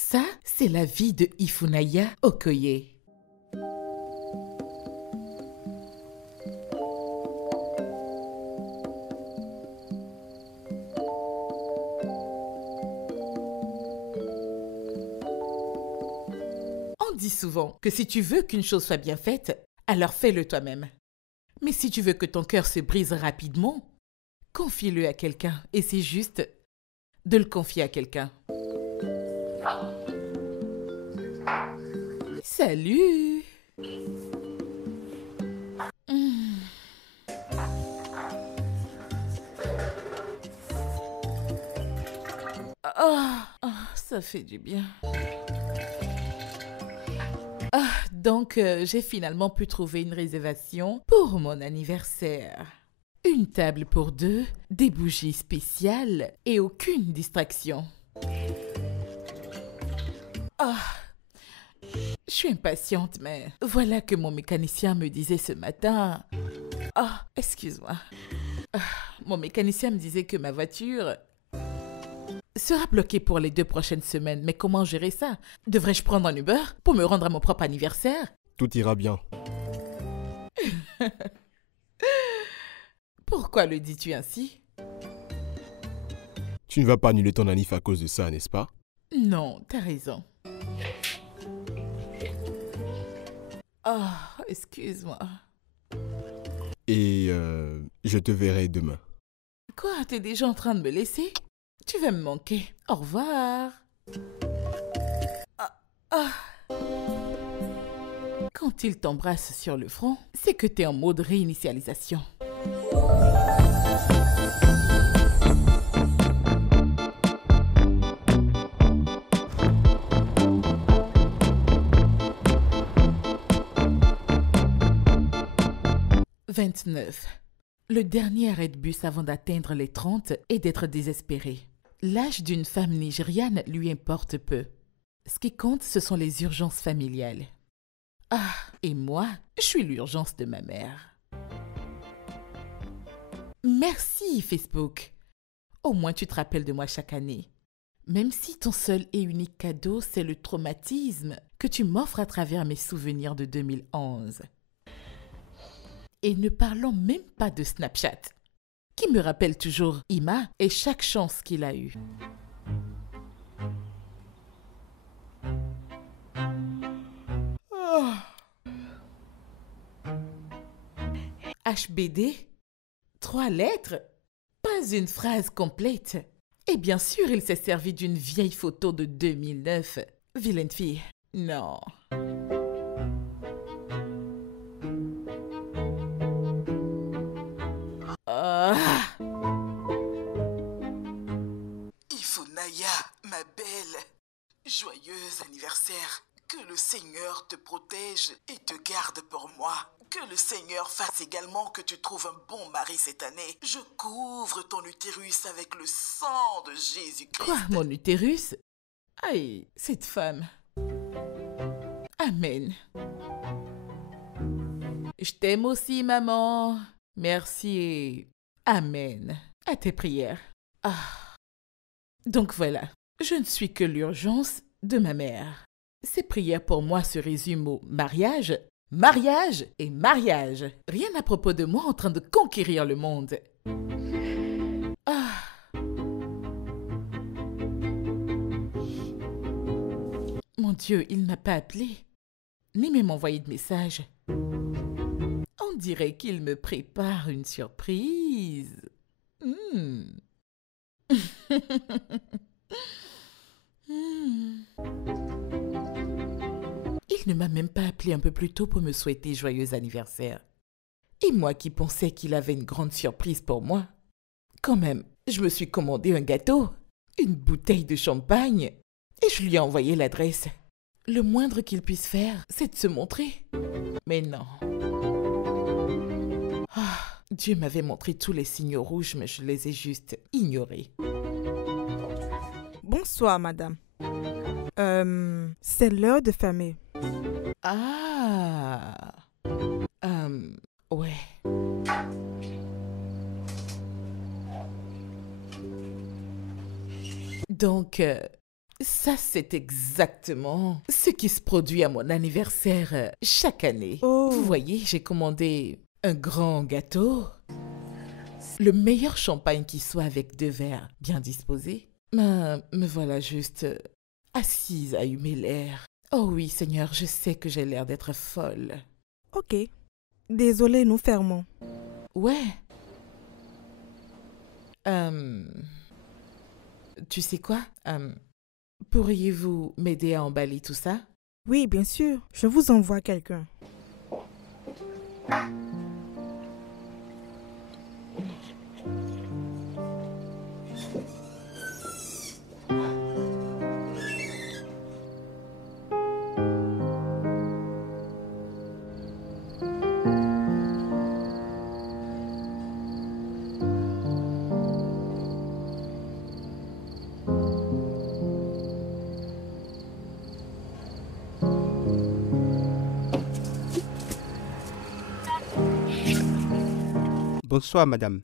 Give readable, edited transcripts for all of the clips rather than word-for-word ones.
Ça, c'est la vie de Ifunanya Okoye. On dit souvent que si tu veux qu'une chose soit bien faite, alors fais-le toi-même. Mais si tu veux que ton cœur se brise rapidement, confie-le à quelqu'un. Et c'est juste de le confier à quelqu'un. Salut! Ça fait du bien. Donc, j'ai finalement pu trouver une réservation pour mon anniversaire. Une table pour deux, des bougies spéciales et aucune distraction. Je suis impatiente, mais voilà que mon mécanicien me disait ce matin... excuse-moi. Mon mécanicien me disait que ma voiture sera bloquée pour les 2 prochaines semaines. Mais comment gérer ça? Devrais-je prendre un Uber pour me rendre à mon propre anniversaire? Tout ira bien. Pourquoi le dis-tu ainsi? Tu ne vas pas annuler ton anniv à cause de ça, n'est-ce pas? Non, t'as raison. Excuse-moi. Et je te verrai demain. Quoi, t'es déjà en train de me laisser? Tu vas me manquer. Au revoir. Quand il t'embrasse sur le front, c'est que t'es en mode réinitialisation. « 29. Le dernier arrêt de bus avant d'atteindre les 30 et d'être désespéré. L'âge d'une femme nigériane lui importe peu. Ce qui compte, ce sont les urgences familiales. Et moi, je suis l'urgence de ma mère. Merci, Facebook. Au moins, tu te rappelles de moi chaque année. Même si ton seul et unique cadeau, c'est le traumatisme que tu m'offres à travers mes souvenirs de 2011. Et ne parlons même pas de Snapchat, qui me rappelle toujours Ima et chaque chance qu'il a eue. HBD? 3 lettres? Pas une phrase complète. Et bien sûr, il s'est servi d'une vieille photo de 2009. Vilaine fille. Non. Ifunanya, ma belle, joyeux anniversaire. Que le Seigneur te protège et te garde pour moi. Que le Seigneur fasse également que tu trouves un bon mari cette année. Je couvre ton utérus avec le sang de Jésus-Christ. Quoi, mon utérus? Aïe, cette femme. Amen. Je t'aime aussi, maman. Merci et amen à tes prières. Donc voilà, je ne suis que l'urgence de ma mère. Ses prières pour moi se résument au mariage, mariage et mariage. Rien à propos de moi en train de conquérir le monde. Mon Dieu, il n'a pas appelé, ni même envoyé de message. On dirait qu'il me prépare une surprise. Il ne m'a même pas appelé un peu plus tôt pour me souhaiter joyeux anniversaire. Et moi qui pensais qu'il avait une grande surprise pour moi. Quand même, je me suis commandé un gâteau, une bouteille de champagne, et je lui ai envoyé l'adresse. Le moindre qu'il puisse faire, c'est de se montrer. Mais non. Dieu m'avait montré tous les signaux rouges, mais je les ai juste ignorés. Bonsoir, madame. C'est l'heure de fermer. Ouais. Donc, Ça, c'est exactement ce qui se produit à mon anniversaire chaque année. Oh. Vous voyez, j'ai commandé un grand gâteau, le meilleur champagne qui soit avec 2 verres bien disposés. Me voilà juste assise à humer l'air. Oh oui, Seigneur, je sais que j'ai l'air d'être folle. Ok. Désolé, nous fermons. Ouais. Tu sais quoi? Pourriez-vous m'aider à emballer tout ça? Oui, bien sûr. Je vous envoie quelqu'un. Bonsoir, madame.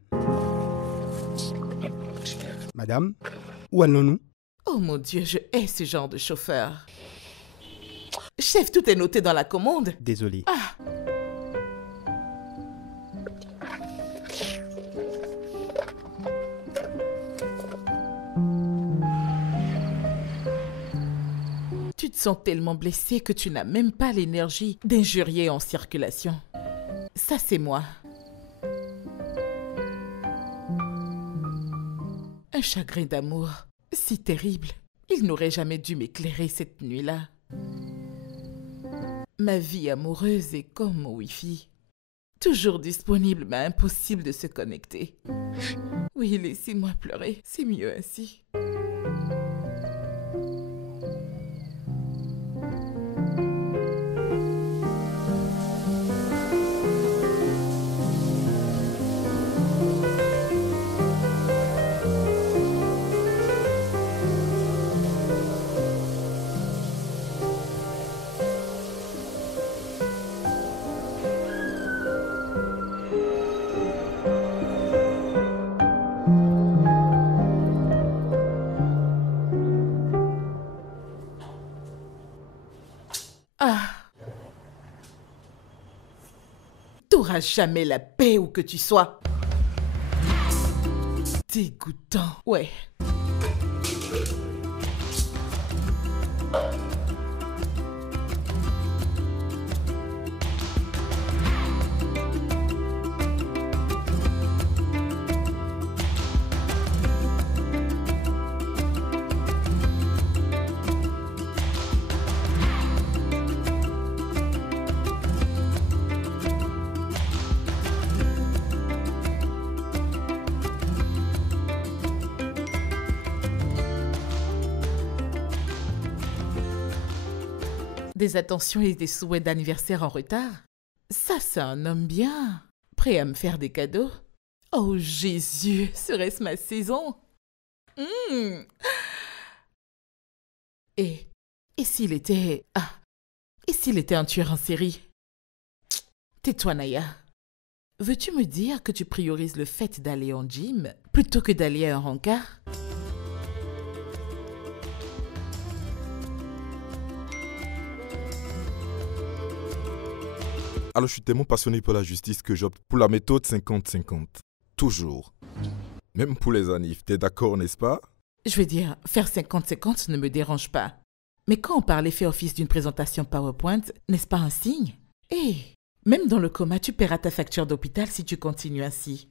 Madame, où allons-nous? Oh mon Dieu, je hais ce genre de chauffeur. Chef, tout est noté dans la commande. Désolé. Tu te sens tellement blessé que tu n'as même pas l'énergie d'injurier en circulation. Ça, c'est moi. Un chagrin d'amour si terrible. Il n'aurait jamais dû m'éclairer cette nuit-là. Ma vie amoureuse est comme mon Wi-Fi. Toujours disponible, mais impossible de se connecter. Oui, laissez-moi pleurer. C'est mieux ainsi. T'auras jamais la paix où que tu sois. Dégoûtant, ouais. Des attentions et des souhaits d'anniversaire en retard. Ça, c'est un homme bien, prêt à me faire des cadeaux. Oh Jésus, serait-ce ma saison? Et s'il était... et s'il était un tueur en série? Tais-toi, Naya. Veux-tu me dire que tu priorises le fait d'aller en gym plutôt que d'aller à un rencard? Alors je suis tellement passionné par la justice que j'opte pour la méthode 50-50. Toujours. Même pour les annives, t'es d'accord, n'est-ce pas? Je veux dire, faire 50-50 ne me dérange pas. Mais quand on parle et fait office d'une présentation PowerPoint, n'est-ce pas un signe? Même dans le coma, tu paieras ta facture d'hôpital si tu continues ainsi.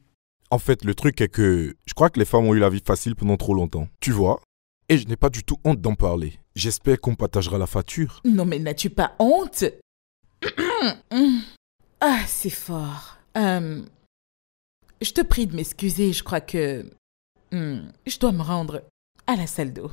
En fait, le truc est que je crois que les femmes ont eu la vie facile pendant trop longtemps. Tu vois? Et je n'ai pas du tout honte d'en parler. J'espère qu'on partagera la facture. Non mais n'as-tu pas honte? C'est fort. Je te prie de m'excuser, je crois que... je dois me rendre à la salle d'eau.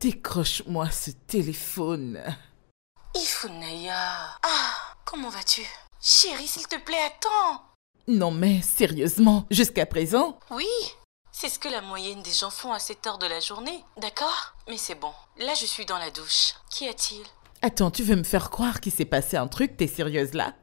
Décroche-moi ce téléphone. Ifunaya. Comment vas-tu? Chérie, s'il te plaît, attends. Non mais, sérieusement, jusqu'à présent? Oui, C'est ce que la moyenne des gens font à cette heure de la journée, d'accord? Mais c'est bon. Là, je suis dans la douche. Qu'y a-t-il? Attends, tu veux me faire croire qu'il s'est passé un truc? T'es sérieuse là?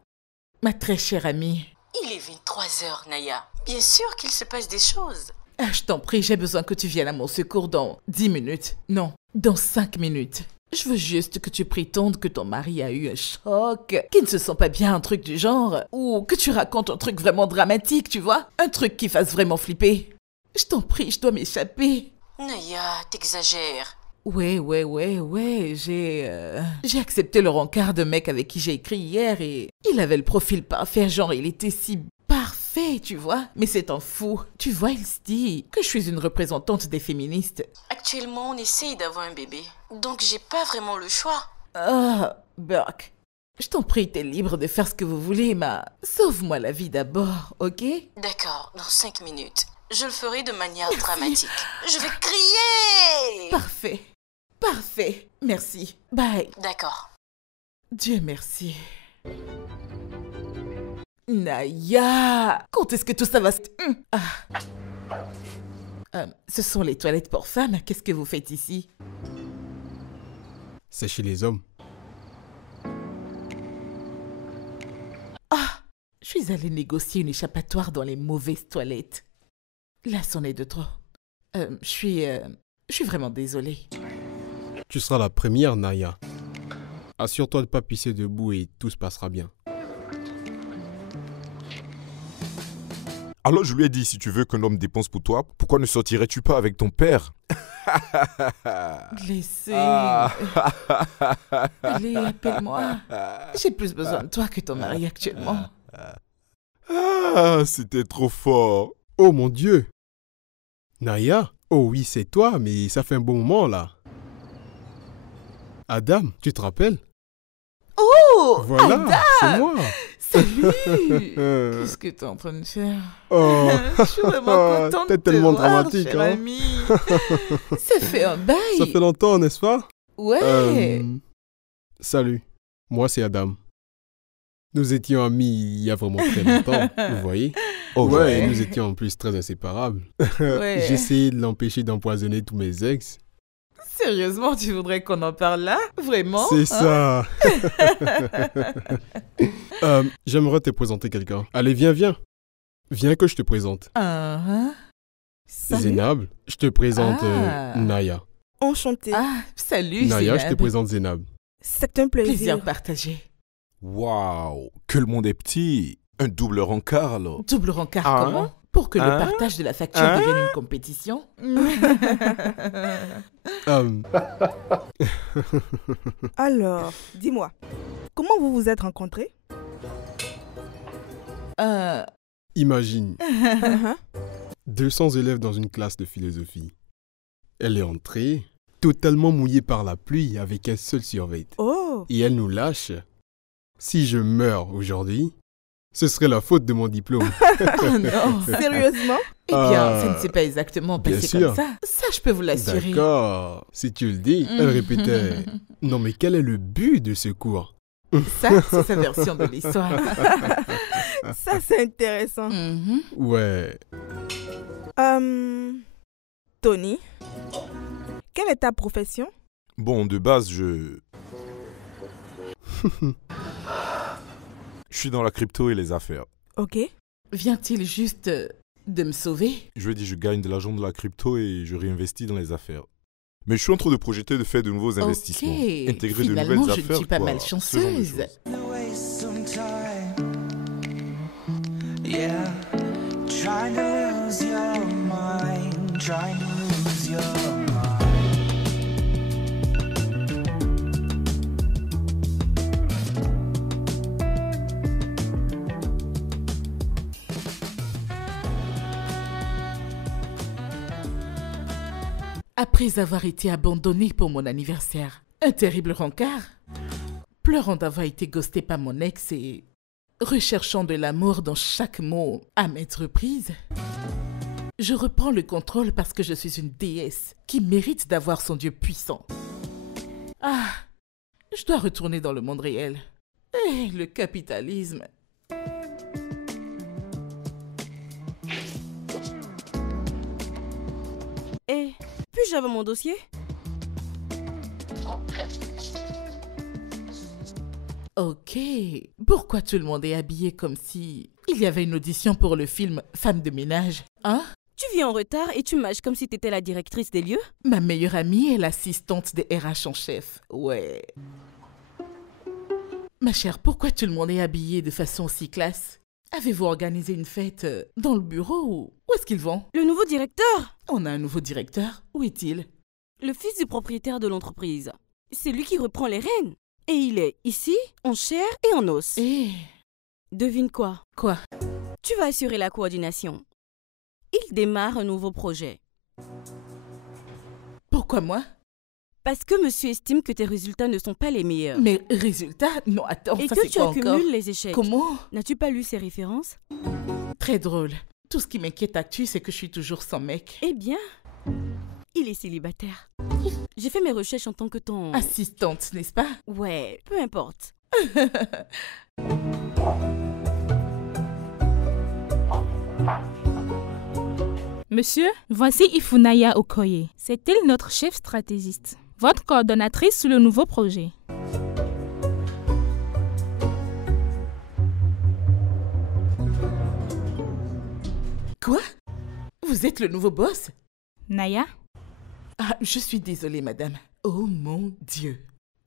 Ma très chère amie. Il est 23h, Naya. Bien sûr qu'il se passe des choses. Ah, je t'en prie, j'ai besoin que tu viennes à mon secours dans 10 minutes. Non, dans 5 minutes. Je veux juste que tu prétendes que ton mari a eu un choc, qu'il ne se sent pas bien, un truc du genre, ou que tu racontes un truc vraiment dramatique, tu vois? Un truc qui fasse vraiment flipper. Je t'en prie, je dois m'échapper. Naya, t'exagères. Ouais, j'ai accepté le rencard de mec avec qui j'ai écrit hier et il avait le profil parfait, genre il était si parfait, tu vois. Mais c'est un fou. Tu vois, il se dit que je suis une représentante des féministes. Actuellement, on essaye d'avoir un bébé. Donc, j'ai pas vraiment le choix. Ah, Burke, je t'en prie, t'es libre de faire ce que vous voulez, mais sauve-moi la vie d'abord, ok? D'accord, dans 5 minutes. Je le ferai de manière dramatique. Je vais crier! Parfait. Merci. Bye. D'accord. Dieu merci. Naya, quand est-ce que tout ça va se... ce sont les toilettes pour femmes. Qu'est-ce que vous faites ici? C'est chez les hommes. Je suis allée négocier une échappatoire dans les mauvaises toilettes. Là, c'en est de trop. Je suis vraiment désolée. Tu seras la première, Naya. Assure-toi de ne pas pisser debout et tout se passera bien. Alors je lui ai dit, si tu veux qu'un homme dépense pour toi, pourquoi ne sortirais-tu pas avec ton père? Laissez. Allez, appelle-moi. J'ai plus besoin de toi que ton mari actuellement. Ah, c'était trop fort. Oh mon Dieu! Naya? Oh oui, c'est toi, mais ça fait un bon moment là. Adam, tu te rappelles? Oh! Voilà, Adam! c'est moi. Salut! Qu'est-ce que t'es en train de faire? Oh, Je suis vraiment contente t'es de te tellement voir, dramatique, cher hein? ami. Ça fait un bail. Ça fait longtemps, n'est-ce pas? Ouais. Salut, moi c'est Adam. Nous étions amis il y a vraiment très longtemps, vous voyez? Oh, Ouais, et nous étions en plus très inséparables. Ouais. J'ai essayé de l'empêcher d'empoisonner tous mes ex. Sérieusement, tu voudrais qu'on en parle là? Vraiment? C'est hein? ça. J'aimerais te présenter quelqu'un. Allez, viens. Viens que je te présente. Salut. Zénab, je te présente Naya. Enchantée. Salut, Naya, je te Zénab. présente Zénab. C'est un plaisir. Plaisir partagé. Waouh, que le monde est petit. Un double rencard alors. Double rencard Hein? comment? Pour que le Hein? partage de la facture Hein? devienne une compétition? Alors, dis-moi, comment vous vous êtes rencontrés? Imagine, Uh-huh. 200 élèves dans une classe de philosophie. Elle est entrée, totalement mouillée par la pluie avec un seul survêt. Oh, Et elle nous lâche. Si je meurs aujourd'hui, ce serait la faute de mon diplôme. Oh non! sérieusement? Eh bien, ça ne s'est pas exactement bien passé sûr. comme ça. Ça, je peux vous l'assurer. D'accord. Si tu le dis, elle répétait. Non mais quel est le but de ce cours? Ça, c'est sa version de l'histoire. Ça, c'est intéressant. Mhm. Ouais. Tony, quelle est ta profession? Bon, de base, je suis dans la crypto et les affaires. Ok. Vient-il juste de me sauver? Je lui ai dit, je gagne de l'argent de la crypto et je réinvestis dans les affaires. Mais je suis en train de projeter de faire de nouveaux investissements. Ok. Intégrer de Finalement, nouvelles je ne affaires. suis pas quoi. malchanceuse. Ce genre de choses. Yeah, trying to lose your mind, trying to lose your mind. Après avoir été abandonnée pour mon anniversaire, un terrible rencard, pleurant d'avoir été ghostée par mon ex et recherchant de l'amour dans chaque mot à maintes reprises, je reprends le contrôle parce que je suis une déesse qui mérite d'avoir son Dieu puissant. Ah, je dois retourner dans le monde réel. Eh, le capitalisme. Puis-je avoir mon dossier? Ok. Pourquoi tout le monde est habillé comme si il y avait une audition pour le film Femme de ménage? Hein? Tu viens en retard et tu m'ages comme si t'étais la directrice des lieux? Ma meilleure amie est l'assistante des RH en chef. Ouais. Ma chère, pourquoi tout le monde est habillé de façon si classe? Avez-vous organisé une fête dans le bureau ou où est-ce qu'ils vont? Le nouveau directeur? On a un nouveau directeur. Où est-il? Le fils du propriétaire de l'entreprise. C'est lui qui reprend les rênes. Et il est ici, en chair et en os. Eh, Devine quoi? quoi? Tu vas assurer la coordination. Il démarre un nouveau projet. Pourquoi moi? Parce que monsieur estime que tes résultats ne sont pas les meilleurs. Mes résultats? Non, attends, Et ça que c'est tu quoi encore? accumules les échecs. Comment? N'as-tu pas lu ses références? Très drôle. Tout ce qui m'inquiète actuellement, c'est que je suis toujours sans mec. Eh bien, il est célibataire. J'ai fait mes recherches en tant que ton... Assistante, n'est-ce pas? Ouais, peu importe. Monsieur, voici Ifunaya Okoye. C'est elle notre chef stratégiste, votre coordonnatrice sur le nouveau projet. Quoi? Vous êtes le nouveau boss? Naya? Ah, je suis désolée, madame. Oh mon Dieu.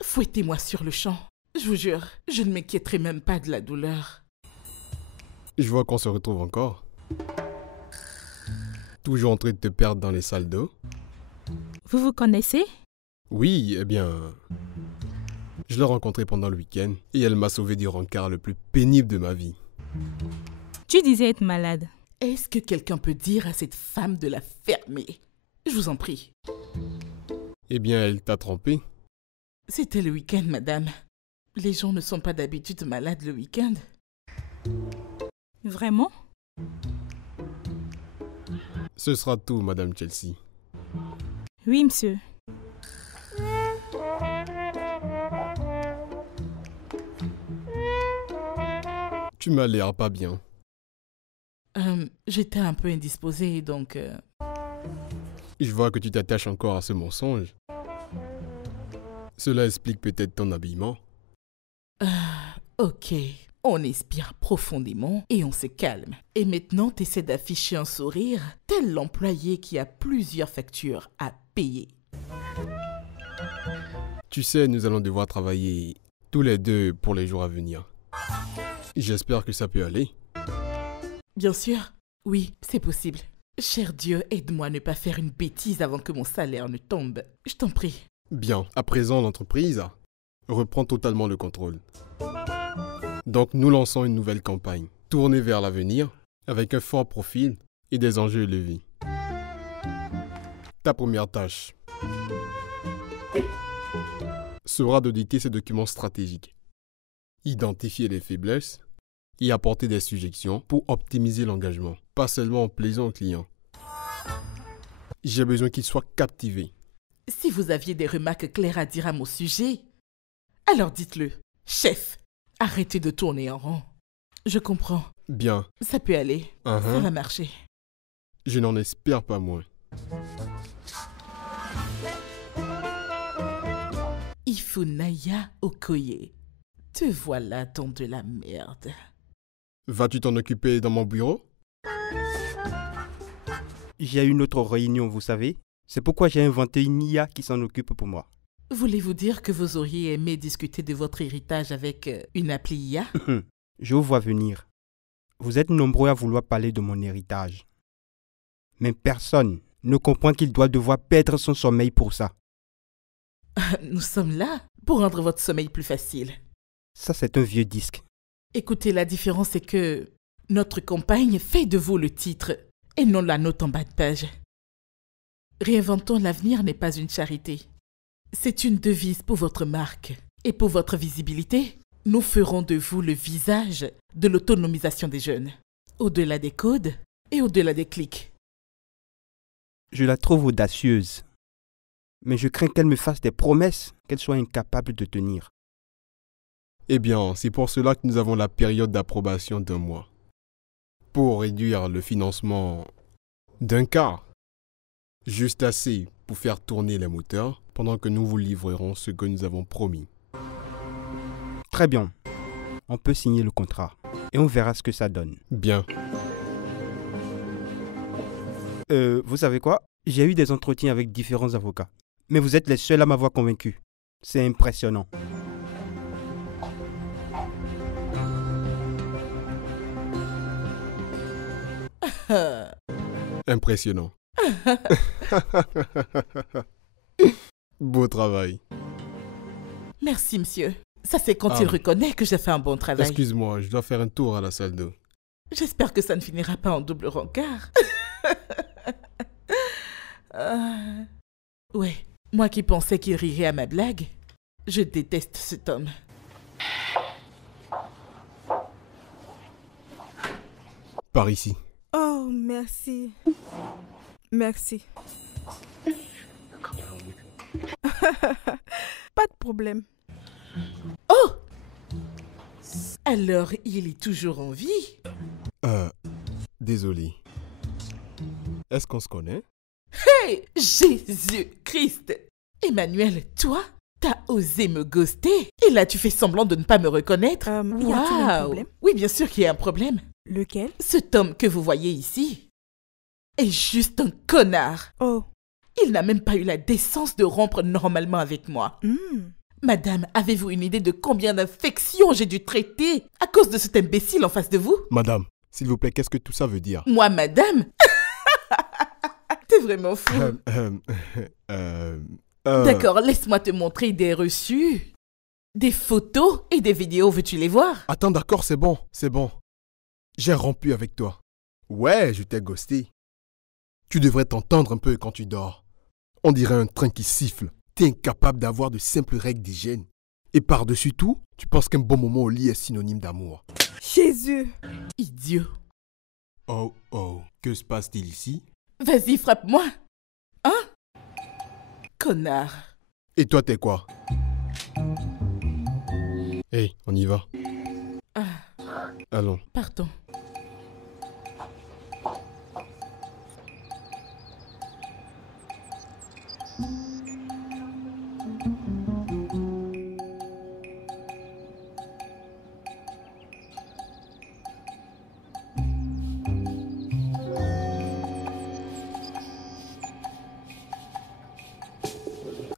Fouettez-moi sur le champ. Je vous jure, je ne m'inquiéterai même pas de la douleur. Je vois qu'on se retrouve encore. Toujours en train de te perdre dans les salles d'eau. Vous vous connaissez? Oui, eh bien... Je l'ai rencontrée pendant le week-end et elle m'a sauvé du rencard le plus pénible de ma vie. Tu disais être malade. Est-ce que quelqu'un peut dire à cette femme de la fermer? Je vous en prie. Eh bien, elle t'a trompé. C'était le week-end, madame. Les gens ne sont pas d'habitude malades le week-end. Vraiment? Ce sera tout, Madame Chelsea. Oui, monsieur. Tu m'as l'air pas bien. J'étais un peu indisposée, donc... Je vois que tu t'attaches encore à ce mensonge. Cela explique peut-être ton habillement. Ok, on expire profondément et on se calme. Et maintenant, t'essaies d'afficher un sourire, tel l'employé qui a plusieurs factures à payer. Tu sais, nous allons devoir travailler tous les deux pour les jours à venir. J'espère que ça peut aller. Bien sûr, oui, c'est possible. Cher Dieu, aide-moi à ne pas faire une bêtise avant que mon salaire ne tombe. Je t'en prie. Bien, à présent, l'entreprise reprend totalement le contrôle. Donc, nous lançons une nouvelle campagne, tournée vers l'avenir, avec un fort profil et des enjeux élevés. Ta première tâche sera d'auditer ces documents stratégiques, identifier les faiblesses et apporter des suggestions pour optimiser l'engagement, pas seulement en plaisant aux clients. J'ai besoin qu'ils soient captivés. Si vous aviez des remarques claires à dire à mon sujet, alors dites-le. Chef, arrêtez de tourner en rond. Je comprends. Bien. Ça peut aller. Ça va marcher. Je n'en espère pas moins. Ifunaya Okoye, te voilà dans de la merde. Vas-tu t'en occuper dans mon bureau? J'ai une autre réunion, vous savez. C'est pourquoi j'ai inventé une IA qui s'en occupe pour moi. Voulez-vous dire que vous auriez aimé discuter de votre héritage avec une appli IA? Je vous vois venir. Vous êtes nombreux à vouloir parler de mon héritage. Mais personne ne comprend qu'il doit devoir perdre son sommeil pour ça. Nous sommes là pour rendre votre sommeil plus facile. Ça, c'est un vieux disque. Écoutez, la différence est que notre campagne fait de vous le titre et non la note en bas de page. Réinventons l'avenir n'est pas une charité. C'est une devise pour votre marque. Et pour votre visibilité, nous ferons de vous le visage de l'autonomisation des jeunes. Au-delà des codes et au-delà des clics. Je la trouve audacieuse. Mais je crains qu'elle me fasse des promesses qu'elle soit incapable de tenir. Eh bien, c'est pour cela que nous avons la période d'approbation d'1 mois. Pour réduire le financement d'1 quart. Juste assez pour faire tourner les moteurs pendant que nous vous livrerons ce que nous avons promis. Très bien. On peut signer le contrat et on verra ce que ça donne. Bien. Vous savez quoi? J'ai eu des entretiens avec différents avocats. Mais vous êtes les seuls à m'avoir convaincu. C'est impressionnant. Impressionnant. Beau travail. Merci, monsieur. Ça, c'est quand Ah. il reconnaît que j'ai fait un bon travail. Excuse-moi, je dois faire un tour à la salle d'eau. J'espère que ça ne finira pas en double rencard. Ouais, moi qui pensais qu'il rirait à ma blague, je déteste cet homme. Par ici. Oh, merci. Merci. Pas de problème. Oh! Alors, il est toujours en vie? Désolé. Est-ce qu'on se connaît? Hey! Jésus-Christ! Emmanuel, toi? T'as osé me ghoster? Et là, tu fais semblant de ne pas me reconnaître? Y a-t-il un Waouh! problème? Oui, bien sûr qu'il y a un problème. Lequel? Cet homme que vous voyez ici est juste un connard. Oh. Il n'a même pas eu la décence de rompre normalement avec moi. Madame, avez-vous une idée de combien d'infections j'ai dû traiter à cause de cet imbécile en face de vous? Madame, s'il vous plaît, qu'est-ce que tout ça veut dire? Moi, madame? T'es vraiment fou. D'accord, laisse-moi te montrer des reçus, des photos et des vidéos. Veux-tu les voir? Attends, d'accord, c'est bon, c'est bon. J'ai rompu avec toi. Ouais, je t'ai ghosté. Tu devrais t'entendre un peu quand tu dors. On dirait un train qui siffle. T'es incapable d'avoir de simples règles d'hygiène. Et par-dessus tout, tu penses qu'un bon moment au lit est synonyme d'amour. Jésus! Idiot. Oh, oh, que se passe-t-il ici? Vas-y, frappe-moi. Hein? Connard. Et toi, t'es quoi? Hé, on y va. Allons. Pardon.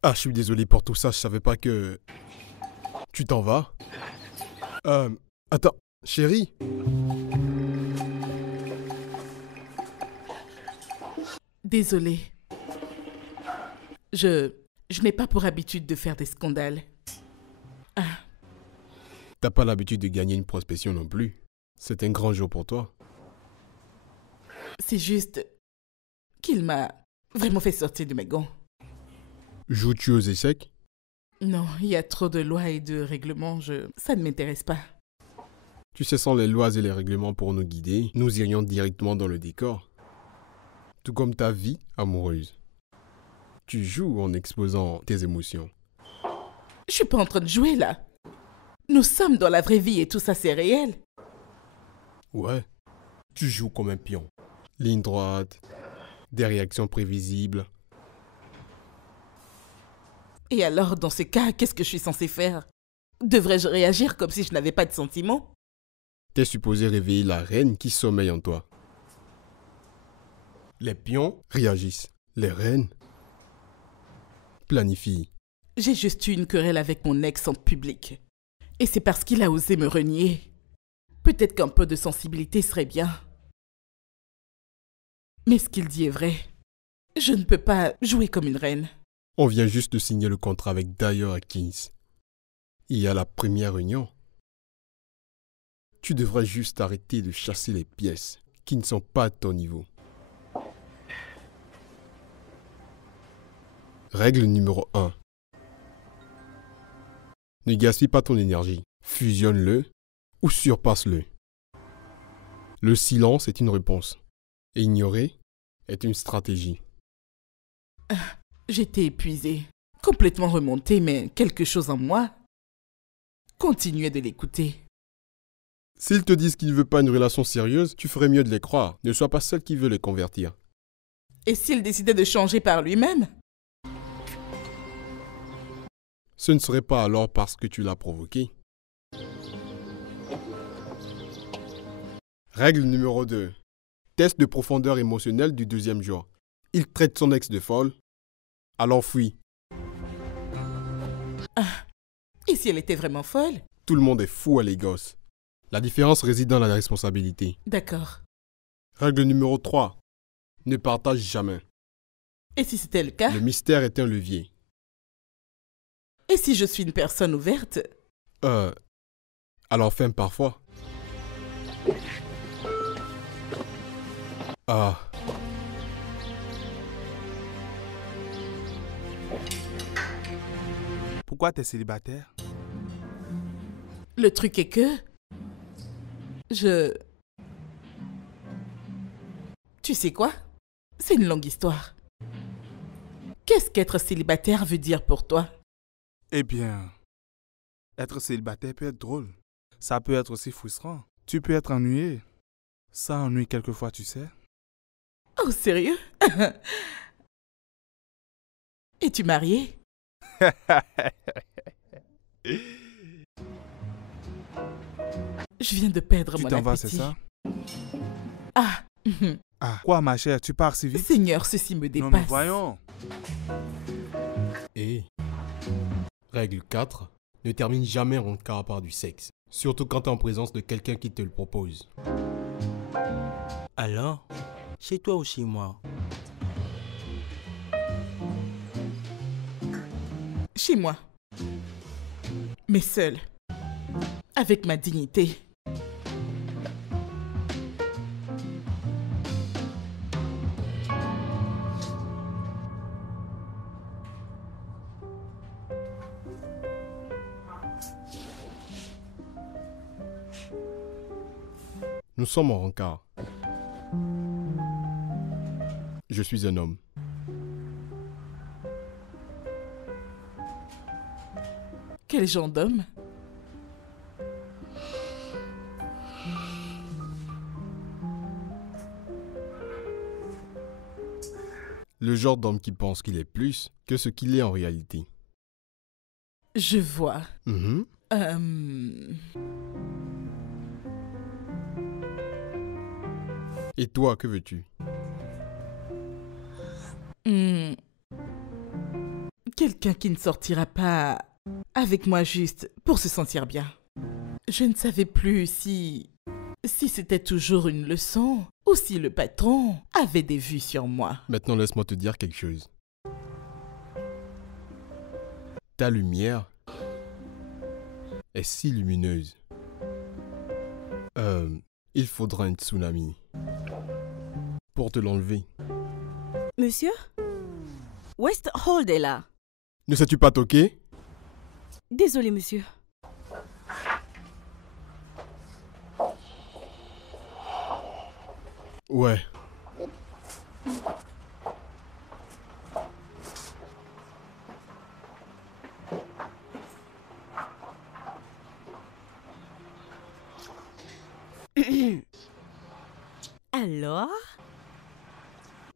Ah, je suis désolé pour tout ça, je savais pas que... Tu t'en vas? Attends, chérie? Désolée. Je n'ai pas pour habitude de faire des scandales. T'as pas l'habitude de gagner une prospection non plus. C'est un grand jour pour toi. C'est juste qu'il m'a vraiment fait sortir de mes gants. Joues-tu aux échecs? Non, il y a trop de lois et de règlements, ça ne m'intéresse pas. Tu sais, sans les lois et les règlements pour nous guider, nous irions directement dans le décor. Tout comme ta vie amoureuse. Tu joues en exposant tes émotions. Je suis pas en train de jouer là. Nous sommes dans la vraie vie et tout ça c'est réel. Ouais, tu joues comme un pion. Ligne droite, des réactions prévisibles. Et alors, dans ce cas, qu'est-ce que je suis censée faire? Devrais-je réagir comme si je n'avais pas de sentiments? T'es supposé réveiller la reine qui sommeille en toi. Les pions réagissent. Les reines planifient. J'ai juste eu une querelle avec mon ex en public. Et c'est parce qu'il a osé me renier. Peut-être qu'un peu de sensibilité serait bien. Mais ce qu'il dit est vrai. Je ne peux pas jouer comme une reine. On vient juste de signer le contrat avec Dyer à Kings. Il y a la première réunion. Tu devrais juste arrêter de chasser les pièces qui ne sont pas à ton niveau. Règle numéro 1. Ne gaspille pas ton énergie. Fusionne-le ou surpasse-le. Le silence est une réponse. Et ignorer est une stratégie. J'étais épuisée, complètement remontée, mais quelque chose en moi continuait de l'écouter. S'ils te disent qu'ils ne veulent pas une relation sérieuse, tu ferais mieux de les croire. Ne sois pas seul qui veut les convertir. Et s'il décidait de changer par lui-même? Ce ne serait pas alors parce que tu l'as provoqué. Règle numéro 2. Test de profondeur émotionnelle du 2e jour. Il traite son ex de folle, alors fuis. Ah, et si elle était vraiment folle? Tout le monde est fou à Lagos. La différence réside dans la responsabilité. D'accord. Règle numéro 3. Ne partage jamais. Et si c'était le cas? Le mystère est un levier. Et si je suis une personne ouverte? Alors ferme parfois. Ah. Pourquoi t'es célibataire? Le truc est que... Tu sais quoi? C'est une longue histoire. Qu'est-ce qu'être célibataire veut dire pour toi? Eh bien, être célibataire peut être drôle. Ça peut être aussi frustrant. Tu peux être ennuyé. Ça ennuie quelquefois, tu sais. Oh, sérieux? Es-tu marié? Je viens de perdre mon appétit. Tu t'en vas, c'est ça? Ah. Ah, quoi, ma chère, tu pars si vite? Seigneur, ceci me dépasse. Non, mais voyons. Et règle 4. Ne termine jamais un rencard par du sexe. Surtout quand tu es en présence de quelqu'un qui te le propose. Alors, chez toi ou chez moi? Chez moi. Mais seul. Avec ma dignité. Nous sommes en rencard. Je suis un homme. Quel genre d'homme? Le genre d'homme qui pense qu'il est plus que ce qu'il est en réalité. Je vois. Et toi, que veux-tu? Quelqu'un qui ne sortira pas avec moi juste pour se sentir bien. Je ne savais plus si c'était toujours une leçon ou si le patron avait des vues sur moi. Maintenant, laisse-moi te dire quelque chose. Ta lumière est si lumineuse. Il faudra un tsunami pour te l'enlever. Monsieur? Westhold est là. Ne sais-tu pas toquer? Désolé, monsieur. Ouais. Alors?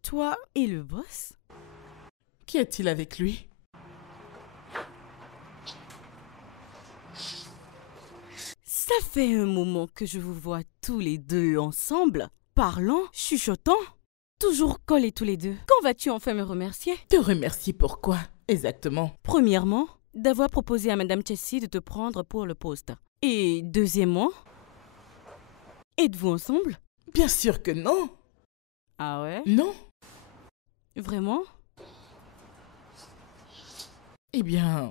Toi et le boss? Qu'y a-t-il avec lui? Ça fait un moment que je vous vois tous les deux ensemble, parlant, chuchotant, toujours collés tous les deux. Quand vas-tu enfin me remercier? Te remercier pour quoi, exactement? Premièrement, d'avoir proposé à Madame Chessy de te prendre pour le poste. Et deuxièmement, êtes-vous ensemble? Bien sûr que non. Ah ouais? Non. Vraiment? Eh bien,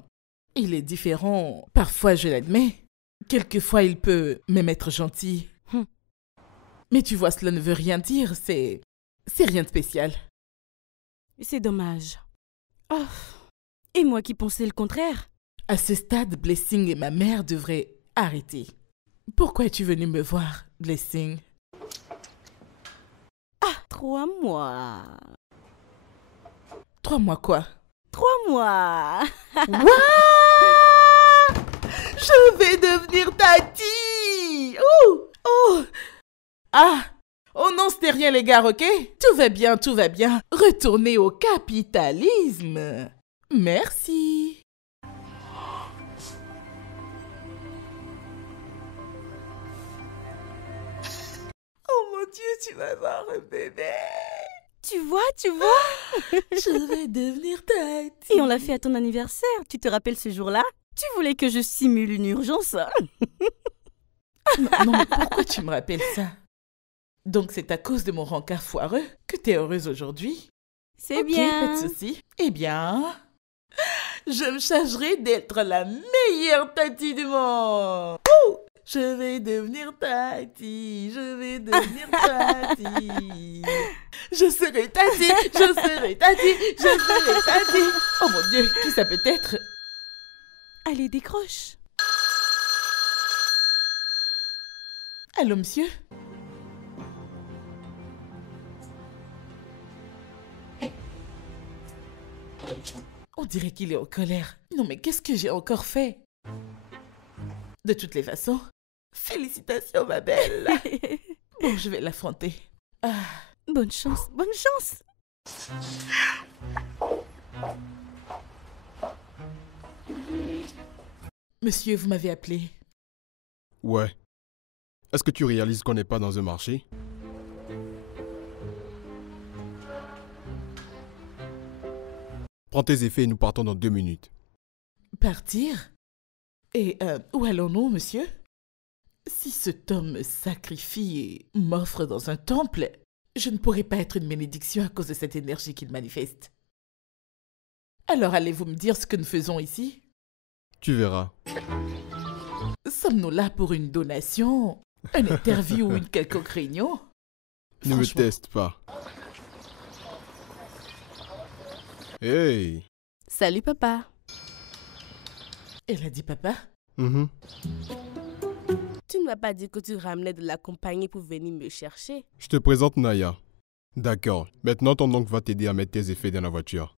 il est différent. Parfois, je l'admets. Quelquefois, il peut même être gentil. Mais tu vois, cela ne veut rien dire. C'est rien de spécial. C'est dommage. Oh. Et moi qui pensais le contraire? À ce stade, Blessing et ma mère devraient arrêter. Pourquoi es-tu venu me voir, Blessing? Ah, 3 mois. 3 mois quoi? 3 mois. What? Je vais devenir tati. Oh. Ah. Oh non, c'était rien les gars, ok? Tout va bien, tout va bien. Retournez au capitalisme. Merci. Tu vas voir un bébé. Tu vois Je vais devenir tati. Et on l'a fait à ton anniversaire. Tu te rappelles ce jour-là? Tu voulais que je simule une urgence? Non, mais pourquoi tu me rappelles ça? Donc c'est à cause de mon rencard foireux que t'es heureuse aujourd'hui? C'est bien. Pas de souci. Eh bien, je me chargerai d'être la meilleure tati du monde. Ouh! Je vais devenir tati, je vais devenir tati. Je serai tati, je serai tati, je serai tati. Oh mon Dieu, qui ça peut être? Allez, décroche. Allô, monsieur? On dirait qu'il est en colère. Non, mais qu'est-ce que j'ai encore fait? De toutes les façons, félicitations, ma belle. Bon, je vais l'affronter. Ah. Bonne chance, bonne chance. Monsieur, vous m'avez appelé. Ouais. Est-ce que tu réalises qu'on n'est pas dans un marché? Prends tes effets et nous partons dans 2 minutes. Partir? Et où allons-nous, monsieur? Si cet homme me sacrifie et m'offre dans un temple, je ne pourrai pas être une bénédiction à cause de cette énergie qu'il manifeste. Alors allez-vous me dire ce que nous faisons ici? Tu verras. Sommes-nous là pour une donation, une interview ou une quelconque réunion? Ne me teste pas. Hey! Salut papa. Elle a dit papa? Mm-hmm. Tu ne m'as pas dit que tu ramenais de la compagnie pour venir me chercher? Je te présente Naya. D'accord. Maintenant, ton oncle va t'aider à mettre tes effets dans la voiture.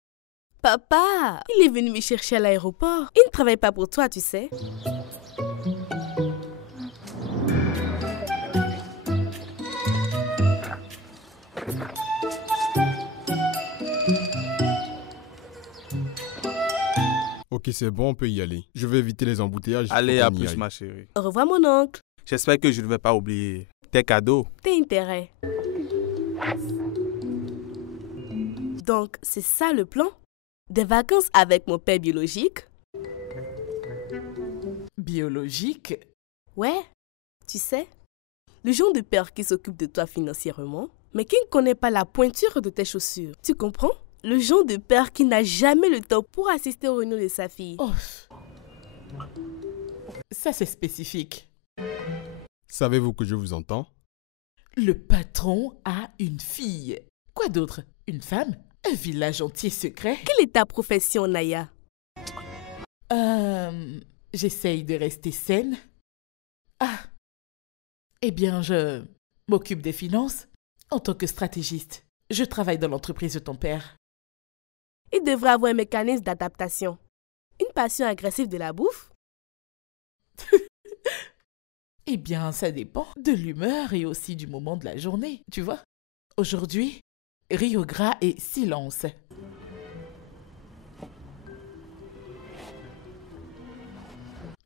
Papa, il est venu me chercher à l'aéroport. Il ne travaille pas pour toi, tu sais. Ok, c'est bon, on peut y aller. Je vais éviter les embouteillages. Allez, à plus, ma chérie. Au revoir, mon oncle. J'espère que je ne vais pas oublier tes cadeaux. Tes intérêts. Donc, c'est ça le plan? Des vacances avec mon père biologique? Biologique? Ouais, tu sais, le genre de père qui s'occupe de toi financièrement, mais qui ne connaît pas la pointure de tes chaussures. Tu comprends? Le genre de père qui n'a jamais le temps pour assister aux réunions de sa fille. Oh. Ça, c'est spécifique. Savez-vous que je vous entends? Le patron a une fille. Quoi d'autre? Une femme? Un village entier secret? Quelle est ta profession, Naya? J'essaye de rester saine. Ah! Eh bien, je m'occupe des finances en tant que stratégiste. Je travaille dans l'entreprise de ton père. Il devrait avoir un mécanisme d'adaptation. Une passion agressive de la bouffe? Eh bien, ça dépend de l'humeur et aussi du moment de la journée, tu vois. Aujourd'hui, Rio Gras et silence.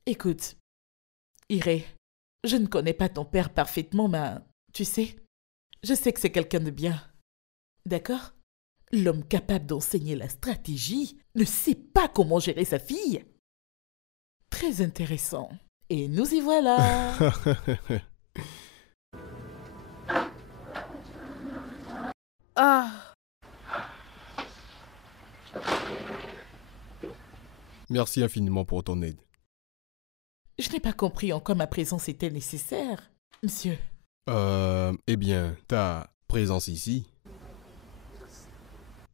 Écoute, Iré, je ne connais pas ton père parfaitement, mais tu sais, je sais que c'est quelqu'un de bien. D'accord? L'homme capable d'enseigner la stratégie ne sait pas comment gérer sa fille. Très intéressant. Et nous y voilà. Ah. Merci infiniment pour ton aide. Je n'ai pas compris en quoi ma présence était nécessaire, monsieur. Eh bien, ta présence ici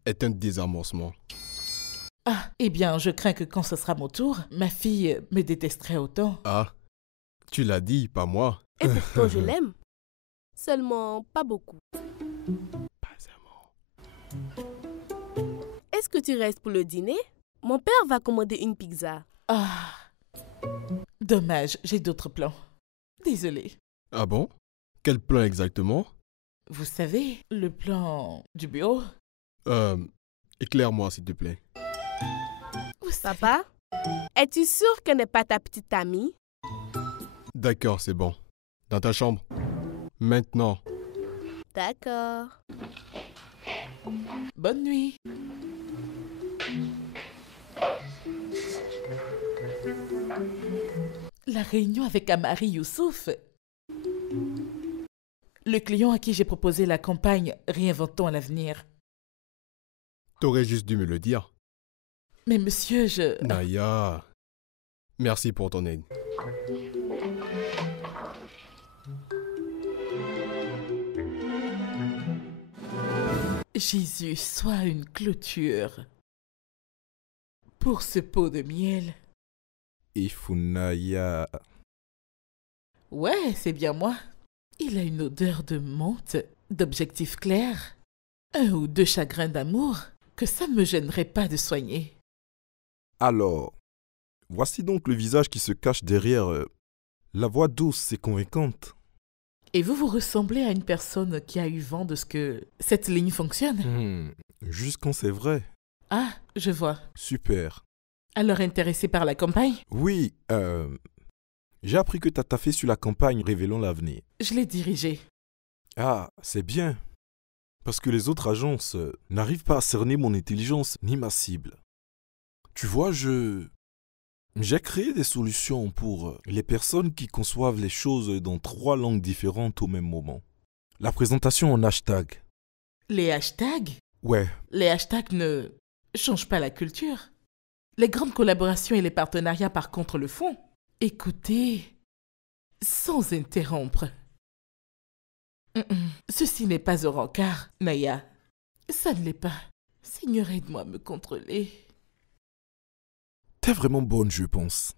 est un désamorcement. Ah, eh bien, je crains que quand ce sera mon tour, ma fille me détesterait autant. Ah, tu l'as dit, pas moi. Et pourtant, je l'aime. Seulement, pas beaucoup. Pas un mot. Est-ce que tu restes pour le dîner? Mon père va commander une pizza. Ah, dommage, j'ai d'autres plans. Désolée. Ah bon? Quel plan exactement? Vous savez, le plan du bureau? Éclaire-moi, s'il te plaît. Papa, es-tu sûr qu'elle n'est pas ta petite amie? D'accord, c'est bon. Dans ta chambre. Maintenant. D'accord. Bonne nuit. La réunion avec Amari Youssouf. Le client à qui j'ai proposé la campagne Réinventons l'avenir. T'aurais juste dû me le dire. Mais monsieur, je... Naya, merci pour ton aide. Jésus, sois une clôture pour ce pot de miel. Ifunaya. Ouais, c'est bien moi. Il a une odeur de menthe, d'objectifs clairs, un ou deux chagrins d'amour que ça ne me gênerait pas de soigner. Alors, voici donc le visage qui se cache derrière la voix douce et convaincante. Et vous ressemblez à une personne qui a eu vent de ce que cette ligne fonctionne. Juste quand c'est vrai. Ah, je vois. Super. Alors intéressé par la campagne? Oui, j'ai appris que t'as taffé sur la campagne Révélons l'avenir. Je l'ai dirigée. Ah, c'est bien. Parce que les autres agences n'arrivent pas à cerner mon intelligence ni ma cible. Tu vois, j'ai créé des solutions pour les personnes qui conçoivent les choses dans 3 langues différentes au même moment. La présentation en hashtag. Les hashtags? Ouais. Les hashtags ne changent pas la culture. Les grandes collaborations et les partenariats, par contre, le font. Écoutez, sans interrompre. Ceci n'est pas au rencard, Naya. Ça ne l'est pas. Seigneur, aide-moi à me contrôler. T'es vraiment bonne, je pense.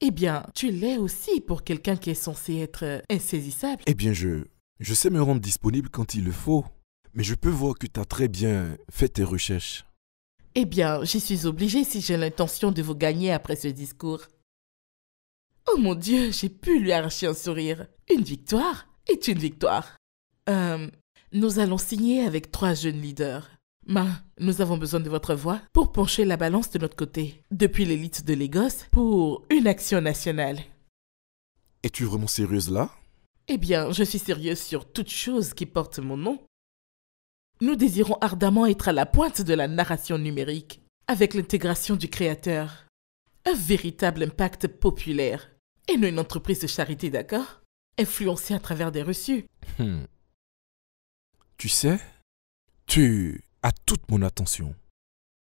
Eh bien, tu l'es aussi pour quelqu'un qui est censé être insaisissable. Eh bien, je sais me rendre disponible quand il le faut. Mais je peux voir que t'as très bien fait tes recherches. Eh bien, j'y suis obligée si j'ai l'intention de vous gagner après ce discours. Oh mon Dieu, j'ai pu lui arracher un sourire. Une victoire est une victoire. Nous allons signer avec 3 jeunes leaders. Nous avons besoin de votre voix pour pencher la balance de notre côté, depuis l'élite de Lagos, pour une action nationale. Es-tu vraiment sérieuse là? Eh bien, je suis sérieuse sur toute chose qui porte mon nom. Nous désirons ardemment être à la pointe de la narration numérique, avec l'intégration du créateur. Un véritable impact populaire. Et non une entreprise de charité, d'accord? Influencée à travers des reçus. Tu sais, tu as toute mon attention.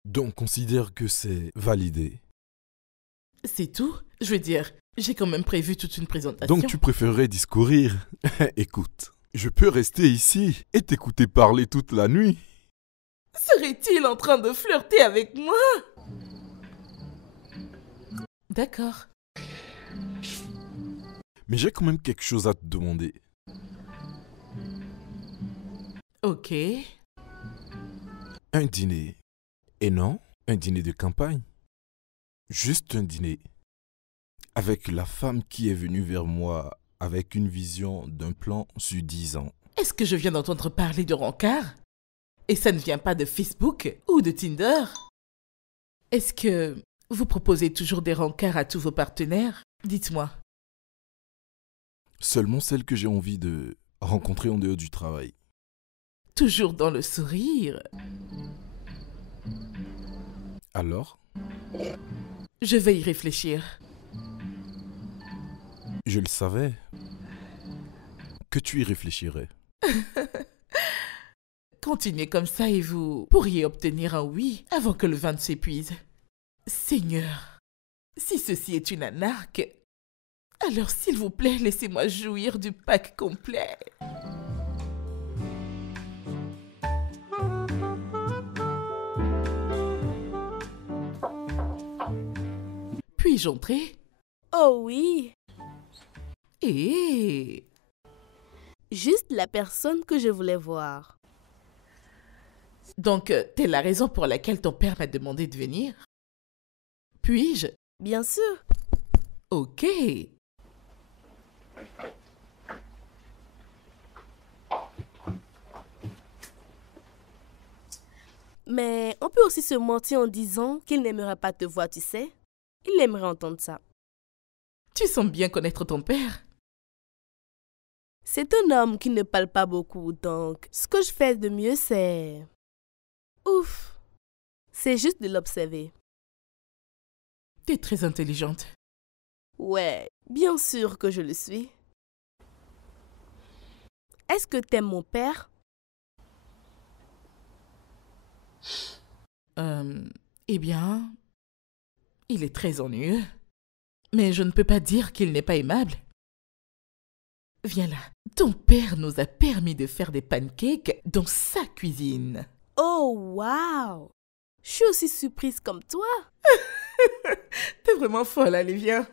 Donc considère que c'est validé. C'est tout? Je veux dire, j'ai quand même prévu toute une présentation. Donc tu préférerais discourir? Écoute, je peux rester ici et t'écouter parler toute la nuit. Serait-il en train de flirter avec moi? D'accord. Mais j'ai quand même quelque chose à te demander. Ok. Un dîner. Et non, un dîner de campagne. Juste un dîner. Avec la femme qui est venue vers moi avec une vision d'un plan sur 10 ans. Est-ce que je viens d'entendre parler de rencard? Et ça ne vient pas de Facebook ou de Tinder? Est-ce que vous proposez toujours des rencarts à tous vos partenaires? Dites-moi. Seulement celle que j'ai envie de rencontrer en dehors du travail. Toujours dans le sourire. Alors? Je vais y réfléchir. Je le savais. Que tu y réfléchirais. Continuez comme ça et vous pourriez obtenir un oui avant que le vin ne s'épuise. Seigneur, si ceci est une anarque, alors s'il vous plaît, laissez-moi jouir du pack complet. Puis-je entrer? Oh oui. Et juste la personne que je voulais voir. Donc, t'es la raison pour laquelle ton père m'a demandé de venir? Puis-je? Bien sûr. Ok. Mais on peut aussi se mentir en disant qu'il n'aimerait pas te voir, tu sais. Il aimerait entendre ça. Tu sembles bien connaître ton père. C'est un homme qui ne parle pas beaucoup, donc ce que je fais de mieux, c'est... Ouf, c'est juste de l'observer. T'es très intelligente. Ouais, bien sûr que je le suis. Est-ce que t'aimes mon père? Eh bien, il est très ennuyeux. Mais je ne peux pas dire qu'il n'est pas aimable. Viens là, ton père nous a permis de faire des pancakes dans sa cuisine. Oh, wow! Je suis aussi surprise comme toi. T'es vraiment folle, allez, viens.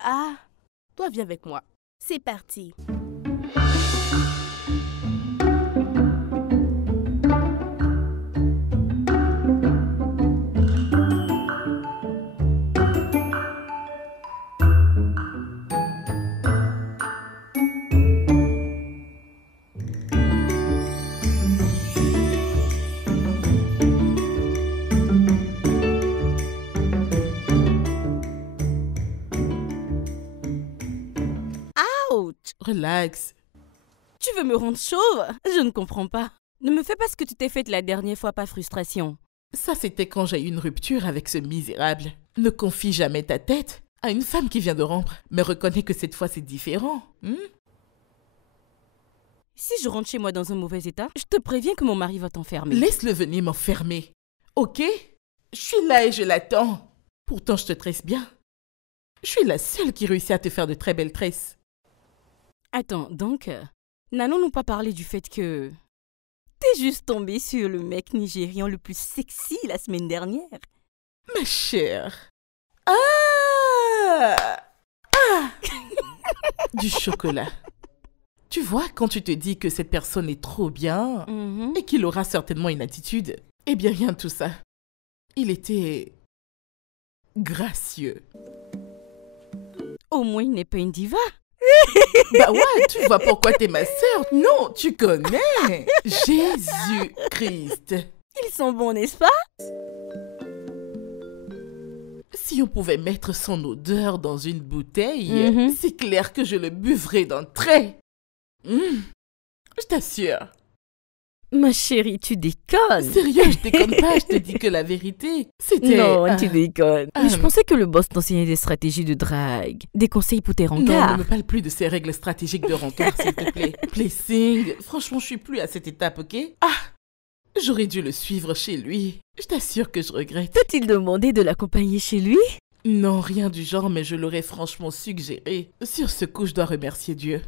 Ah, toi viens avec moi. C'est parti. Relax. Tu veux me rendre chauve? Je ne comprends pas. Ne me fais pas ce que tu t'es fait la dernière fois par frustration. Ça, c'était quand j'ai eu une rupture avec ce misérable. Ne confie jamais ta tête à une femme qui vient de rompre, mais reconnais que cette fois c'est différent. Si je rentre chez moi dans un mauvais état, je te préviens que mon mari va t'enfermer. Laisse-le venir m'enfermer, ok? Je suis là et je l'attends. Pourtant, je te tresse bien. Je suis la seule qui réussit à te faire de très belles tresses. Attends, donc, n'allons-nous pas parler du fait que t'es juste tombée sur le mec nigérian le plus sexy la semaine dernière? Ma chère. Ah! Du chocolat. Tu vois, quand tu te dis que cette personne est trop bien et qu'il aura certainement une attitude, eh bien, rien de tout ça. Il était gracieux. Au moins, il n'est pas une diva. Bah ouais, tu vois pourquoi t'es ma sœur. Non, tu connais. Jésus-Christ. Ils sont bons, n'est-ce pas? Si on pouvait mettre son odeur dans une bouteille, c'est clair que je le buvrais d'un trait. Je t'assure. Ma chérie, tu déconnes. Sérieux, je déconne pas, je te dis que la vérité, c'était... Non, tu déconnes. Mais je pensais que le boss t'enseignait des stratégies de drague, des conseils pour tes rencarts. Non, ne me parle plus de ces règles stratégiques de rencard, s'il te plaît. Placing, franchement, je suis plus à cette étape, ok? Ah, j'aurais dû le suivre chez lui. Je t'assure que je regrette. T'a-t-il demandé de l'accompagner chez lui? Non, rien du genre, mais je l'aurais franchement suggéré. Sur ce coup, je dois remercier Dieu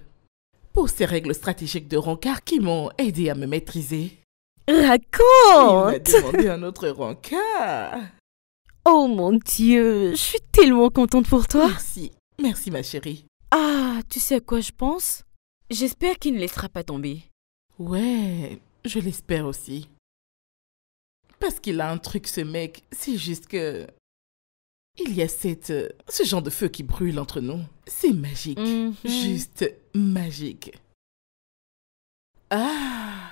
pour ces règles stratégiques de rencard qui m'ont aidé à me maîtriser. Raconte! Il m'a demandé un autre rencard. Oh mon Dieu, je suis tellement contente pour toi. Merci ma chérie. Ah, tu sais à quoi je pense? J'espère qu'il ne laissera pas tomber. Ouais, je l'espère aussi. Parce qu'il a un truc, ce mec, c'est juste que... Il y a ce genre de feu qui brûle entre nous. C'est magique. Juste magique. Ah.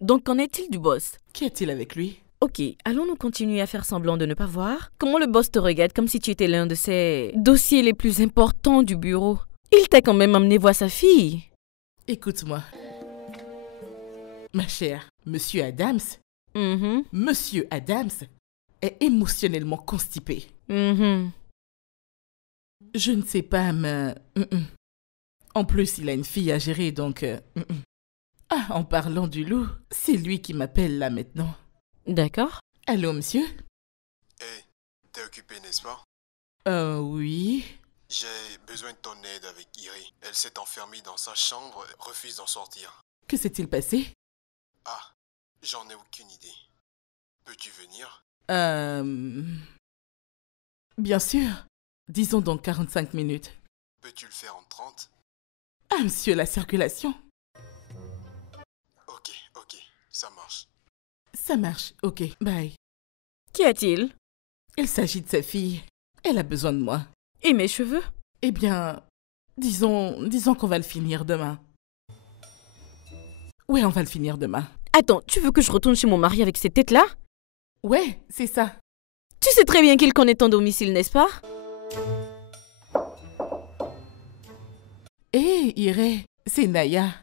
Donc, qu'en est-il du boss? Qu'y a-t-il avec lui? Ok, allons-nous continuer à faire semblant de ne pas voir? Comment le boss te regarde comme si tu étais l'un de ses dossiers les plus importants du bureau? Il t'a quand même amené voir sa fille. Écoute-moi. Ma chère, Monsieur Adams, Monsieur Adams est émotionnellement constipé. Je ne sais pas, mais... En plus, il a une fille à gérer, donc... Ah, en parlant du loup, c'est lui qui m'appelle là maintenant. D'accord. Allô, monsieur? Hey, t'es occupé, n'est-ce pas? Oui. J'ai besoin de ton aide avec Iri. Elle s'est enfermée dans sa chambre et refuse d'en sortir. Que s'est-il passé? Ah, j'en ai aucune idée. Peux-tu venir? Bien sûr. Disons dans 45 minutes. Peux-tu le faire en 30? Ah, monsieur, la circulation. Ok, ça marche. Ça marche, ok, bye. Qu'y a-t-il? Il s'agit de sa fille. Elle a besoin de moi. Et mes cheveux? Eh bien, disons qu'on va le finir demain. Ouais, on va le finir demain. Attends, tu veux que je retourne chez mon mari avec cette tête-là? Ouais, c'est ça. Tu sais très bien qu'il connaît ton domicile, n'est-ce pas? Hé, Iré, c'est Naya.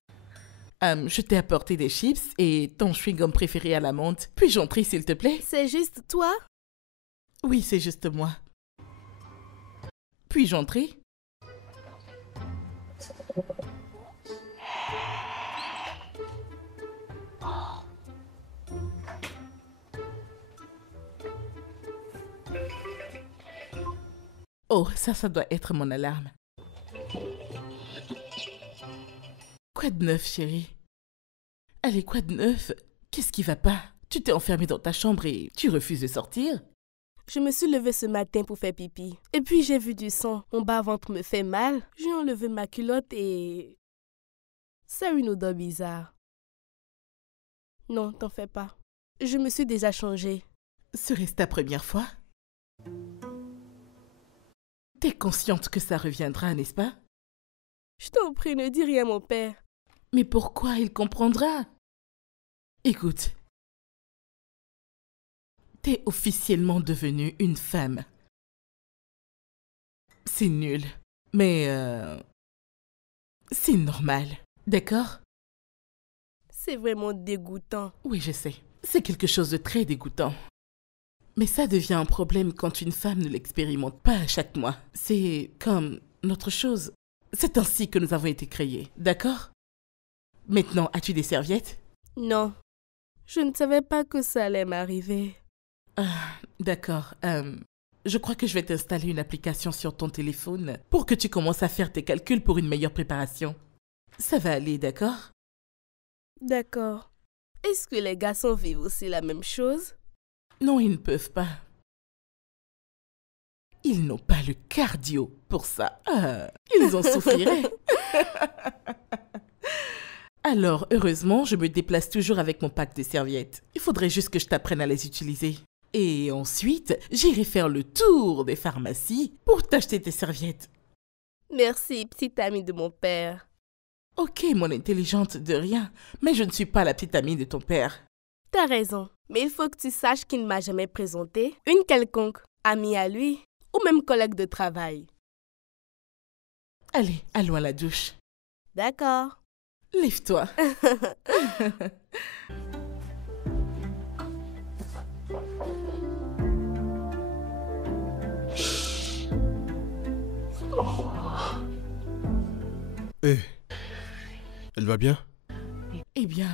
Je t'ai apporté des chips et ton chewing-gum préféré à la menthe. Puis-je entrer, s'il te plaît? C'est juste toi? Oui, c'est juste moi. Puis-je entrer? Oh, ça doit être mon alarme. Quoi de neuf, chérie? Allez, quoi de neuf? Qu'est-ce qui va pas? Tu t'es enfermée dans ta chambre et tu refuses de sortir? Je me suis levée ce matin pour faire pipi. Et puis j'ai vu du sang. Mon bas-ventre me fait mal. J'ai enlevé ma culotte et... ça a une odeur bizarre. Non, t'en fais pas. Je me suis déjà changée. Serait-ce ta première fois? T'es consciente que ça reviendra, n'est-ce pas? Je t'en prie, ne dis rien à mon père. Mais pourquoi? Il comprendra. Écoute, t'es officiellement devenue une femme. C'est nul, mais c'est normal, d'accord? C'est vraiment dégoûtant. Oui, je sais. C'est quelque chose de très dégoûtant. Mais ça devient un problème quand une femme ne l'expérimente pas à chaque mois. C'est comme notre chose. C'est ainsi que nous avons été créés, d'accord? Maintenant, as-tu des serviettes? Non, je ne savais pas que ça allait m'arriver. Ah, d'accord. Je crois que je vais t'installer une application sur ton téléphone pour que tu commences à faire tes calculs pour une meilleure préparation. Ça va aller, d'accord? D'accord. Est-ce que les garçons vivent aussi la même chose? Non, ils ne peuvent pas. Ils n'ont pas le cardio pour ça. Ah, ils en souffriraient. Alors, heureusement, je me déplace toujours avec mon pack de serviettes. Il faudrait juste que je t'apprenne à les utiliser. Et ensuite, j'irai faire le tour des pharmacies pour t'acheter tes serviettes. Merci, petite amie de mon père. Ok, mon intelligente, de rien. Mais je ne suis pas la petite amie de ton père. T'as raison. Mais il faut que tu saches qu'il ne m'a jamais présenté une quelconque amie à lui ou même collègue de travail. Allez, allons à la douche. D'accord. Lève-toi. Hé, elle va bien? Eh bien,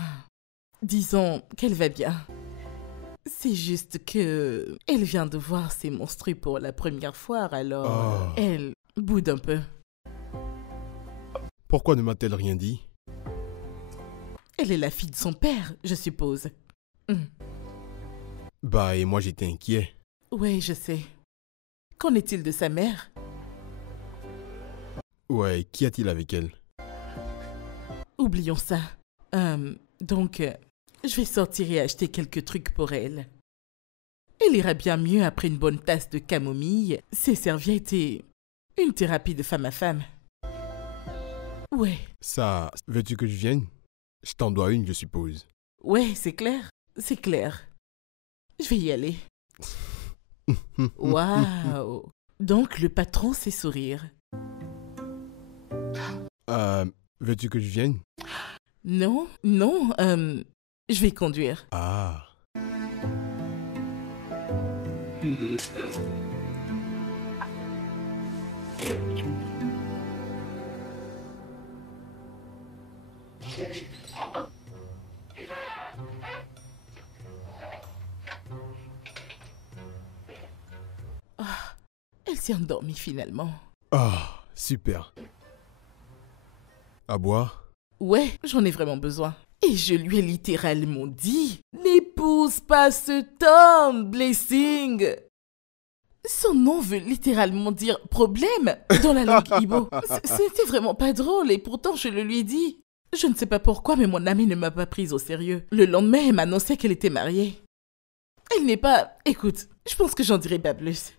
disons qu'elle va bien. C'est juste que elle vient de voir ses menstrues pour la première fois, alors elle boude un peu. Pourquoi ne m'a-t-elle rien dit? Elle est la fille de son père, je suppose. Bah, et moi j'étais inquiet. Ouais, je sais. Qu'en est-il de sa mère? Ouais, qu'y a-t-il avec elle? Oublions ça. Donc, je vais sortir et acheter quelques trucs pour elle. Elle ira bien mieux après une bonne tasse de camomille, ses serviettes et une thérapie de femme à femme. Ouais. Ça, veux-tu que je vienne? Je t'en dois une, je suppose. Ouais, c'est clair. C'est clair. Je vais y aller. Waouh. Donc, le patron sait sourire. Veux-tu que je vienne? Non, je vais conduire. Ah. Elle s'est endormie finalement. Ah, super. À boire? Ouais, j'en ai vraiment besoin. Et je lui ai littéralement dit « N'épouse pas cet homme, Blessing !» Son nom veut littéralement dire « problème » dans la langue Igbo. C'était vraiment pas drôle et pourtant je le lui ai dit. Je ne sais pas pourquoi, mais mon amie ne m'a pas prise au sérieux. Le lendemain, elle m'annonçait qu'elle était mariée. Elle n'est pas... Écoute, je pense que j'en dirai pas plus.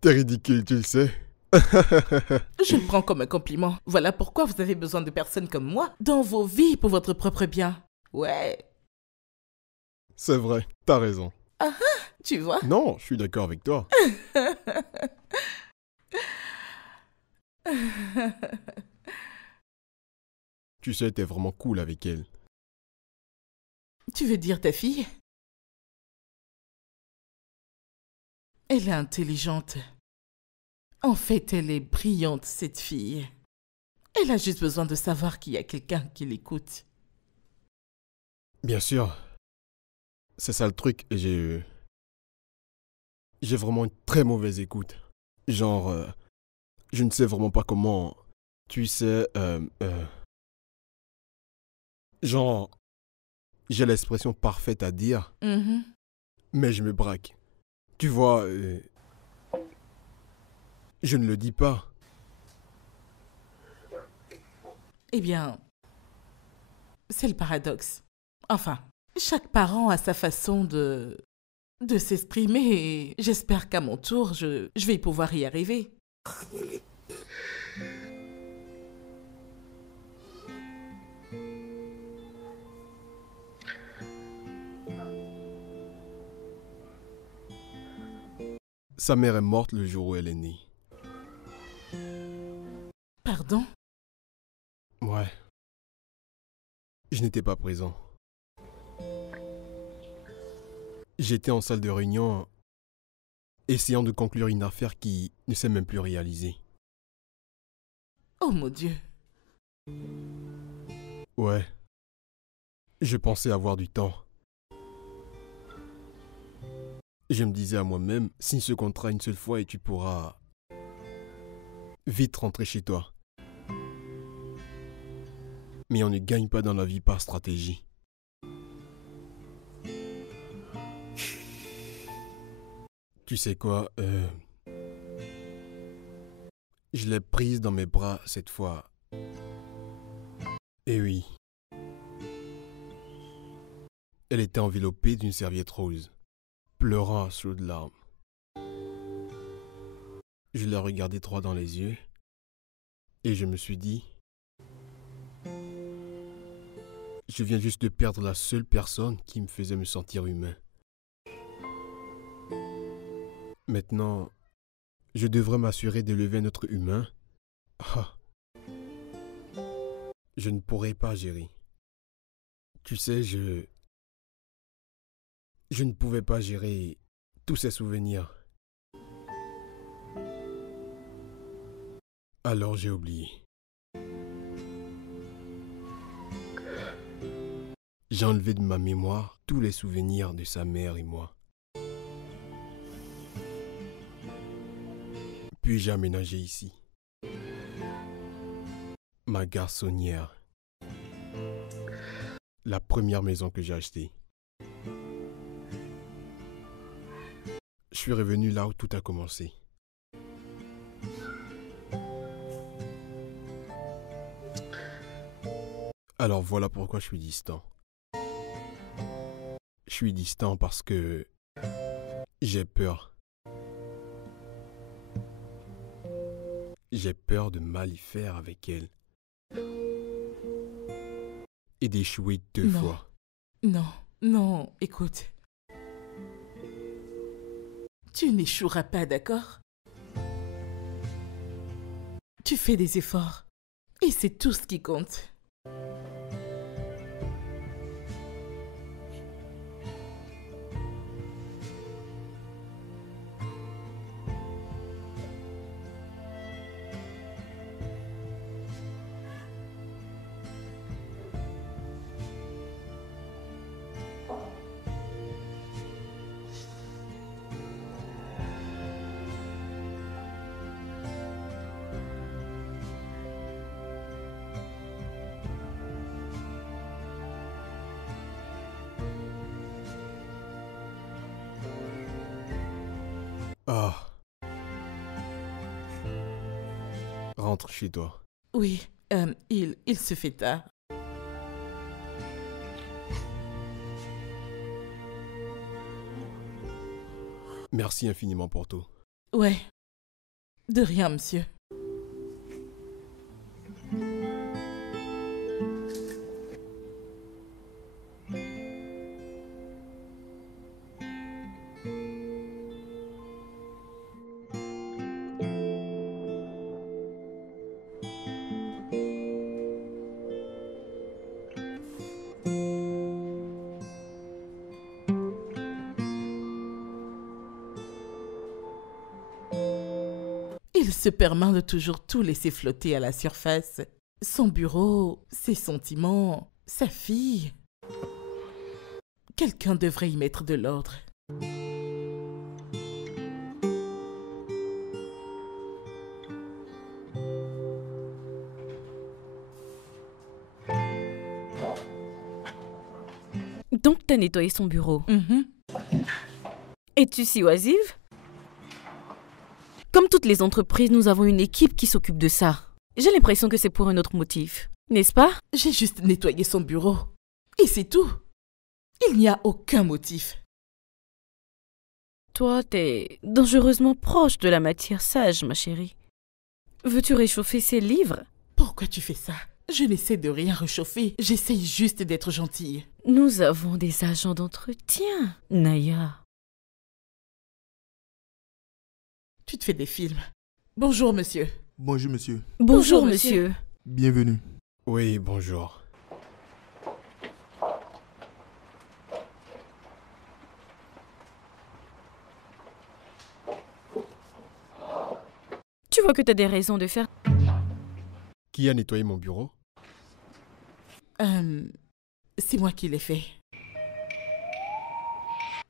T'es ridicule, tu le sais. Je le prends comme un compliment. Voilà pourquoi vous avez besoin de personnes comme moi dans vos vies pour votre propre bien. Ouais. C'est vrai, t'as raison. Ah ah, tu vois? Non, je suis d'accord avec toi. Tu sais, t'es vraiment cool avec elle. Tu veux dire ta fille? Elle est intelligente. En fait, elle est brillante, cette fille. Elle a juste besoin de savoir qu'il y a quelqu'un qui l'écoute. Bien sûr. C'est ça le truc. J'ai vraiment une très mauvaise écoute. Genre, je ne sais vraiment pas comment... Tu sais, genre, j'ai l'expression parfaite à dire, mais je me braque. Tu vois, je ne le dis pas. Eh bien, c'est le paradoxe. Enfin, chaque parent a sa façon de s'exprimer et j'espère qu'à mon tour, je vais pouvoir y arriver. Sa mère est morte le jour où elle est née. Pardon? Ouais. Je n'étais pas présent. J'étais en salle de réunion, essayant de conclure une affaire qui ne s'est même plus réalisée. Oh mon Dieu. Ouais. Je pensais avoir du temps. Je me disais à moi-même, signe ce contrat une seule fois et tu pourras vite rentrer chez toi. Mais on ne gagne pas dans la vie par stratégie. Tu sais quoi, je l'ai prise dans mes bras cette fois. Et oui. Elle était enveloppée d'une serviette rose, pleurant à chaudes larmes. Je l'ai regardée droit dans les yeux et je me suis dit, je viens juste de perdre la seule personne qui me faisait me sentir humain. Maintenant, je devrais m'assurer d'élever notre humain. Ah. Je ne pourrai pas gérer. Tu sais, je ne pouvais pas gérer tous ces souvenirs. Alors j'ai oublié. J'ai enlevé de ma mémoire tous les souvenirs de sa mère et moi. Puis j'ai aménagé ici. Ma garçonnière. La première maison que j'ai achetée. Je suis revenu là où tout a commencé. Alors voilà pourquoi je suis distant. Je suis distant parce que j'ai peur. J'ai peur de mal y faire avec elle. Et d'échouer deux fois. Non, non, écoute. Tu n'échoueras pas, d'accord? Tu fais des efforts. Et c'est tout ce qui compte. Ah. Rentre chez toi. Oui, il se fait tard. Merci infiniment pour tout. Ouais. De rien, monsieur. Il se permet de toujours tout laisser flotter à la surface. Son bureau, ses sentiments, sa fille. Quelqu'un devrait y mettre de l'ordre. Donc, t'as nettoyé son bureau. Es-tu si oisive? Comme toutes les entreprises, nous avons une équipe qui s'occupe de ça. J'ai l'impression que c'est pour un autre motif. N'est-ce pas? J'ai juste nettoyé son bureau. Et c'est tout. Il n'y a aucun motif. Toi, t'es dangereusement proche de la matière sage, ma chérie. Veux-tu réchauffer ces livres? Pourquoi tu fais ça? Je n'essaie de rien réchauffer. J'essaye juste d'être gentille. Nous avons des agents d'entretien, Naya. Tu te fais des films. Bonjour, monsieur. Bonjour, monsieur. Bonjour, monsieur. Bienvenue. Oui, bonjour. Tu vois que t'as des raisons de faire... Qui a nettoyé mon bureau? C'est moi qui l'ai fait.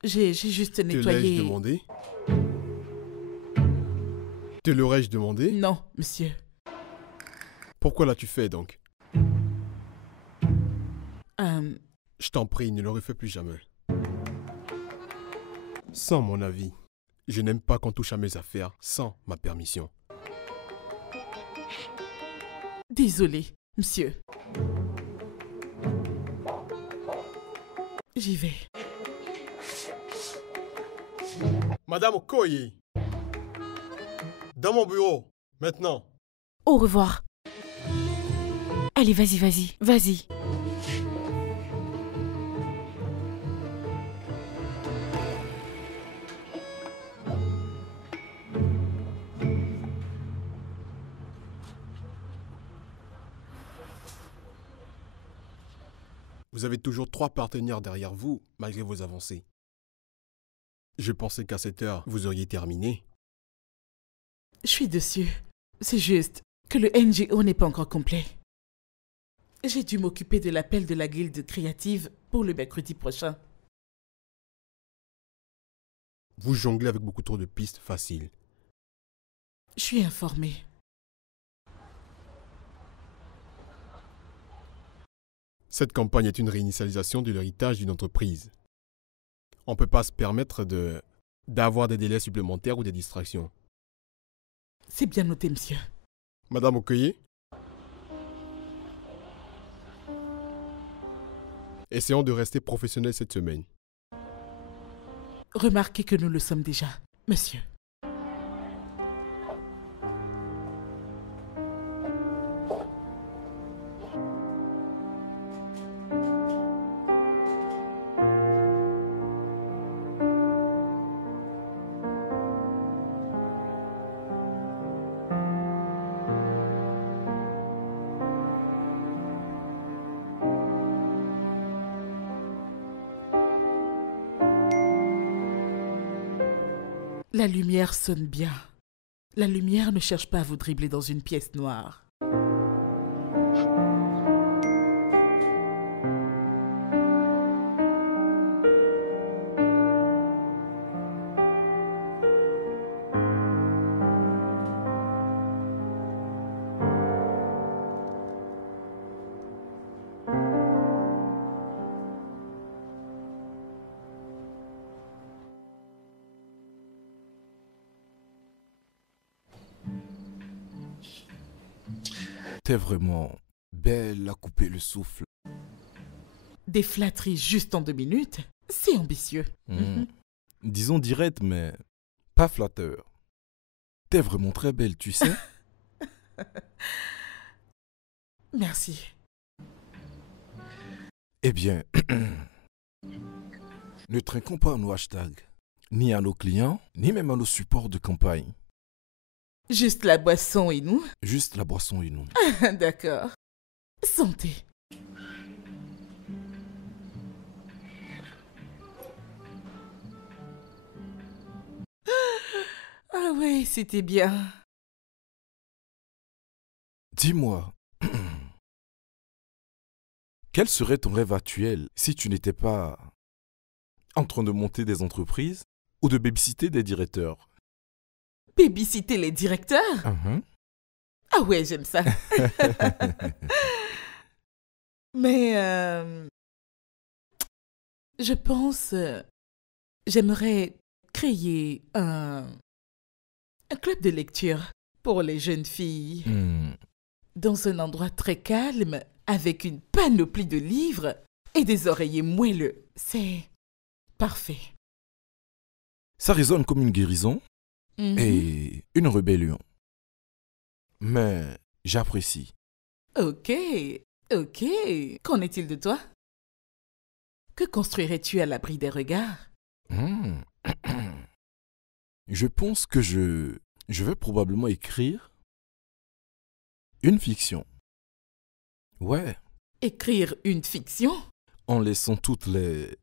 J'ai juste nettoyé... Te l'ai-je demandé? Te l'aurais-je demandé? Non, monsieur. Pourquoi l'as-tu fait donc? Je t'en prie, ne le refais plus jamais. Sans mon avis. Je n'aime pas qu'on touche à mes affaires sans ma permission. Désolé, monsieur. J'y vais. Madame Okoye. Dans mon bureau, maintenant. Au revoir. Allez, vas-y. Vous avez toujours 3 partenaires derrière vous, malgré vos avancées. Je pensais qu'à cette heure, vous auriez terminé. Je suis dessus. C'est juste que le NGO n'est pas encore complet. J'ai dû m'occuper de l'appel de la guilde créative pour le mercredi prochain. Vous jonglez avec beaucoup trop de pistes faciles. Je suis informée. Cette campagne est une réinitialisation de l'héritage d'une entreprise. On ne peut pas se permettre d'avoir des délais supplémentaires ou des distractions. C'est bien noté, monsieur. Madame Okoye? Essayons de rester professionnels cette semaine. Remarquez que nous le sommes déjà, monsieur. La lumière sonne bien. La lumière ne cherche pas à vous dribbler dans une pièce noire. T'es vraiment belle à couper le souffle. Des flatteries juste en 2 minutes, c'est ambitieux. Disons direct, mais pas flatteur. T'es vraiment très belle, tu sais. Merci. Eh bien, ne trinquons pas à nos hashtags, ni à nos clients, ni même à nos supports de campagne. Juste la boisson et nous? Juste la boisson et nous. D'accord. Santé. Ah ouais, c'était bien. Dis-moi, quel serait ton rêve actuel si tu n'étais pas en train de monter des entreprises ou de babysitter des directeurs? Babysitter les directeurs? Ah ouais, j'aime ça. Mais je pense, j'aimerais créer un club de lecture pour les jeunes filles. Dans un endroit très calme, avec une panoplie de livres et des oreillers moelleux. C'est parfait. Ça résonne comme une guérison et une rébellion. Mais j'apprécie. Ok. Qu'en est-il de toi? Que construirais-tu à l'abri des regards? Je pense que je vais probablement écrire une fiction. Ouais. Écrire une fiction? En laissant toutes les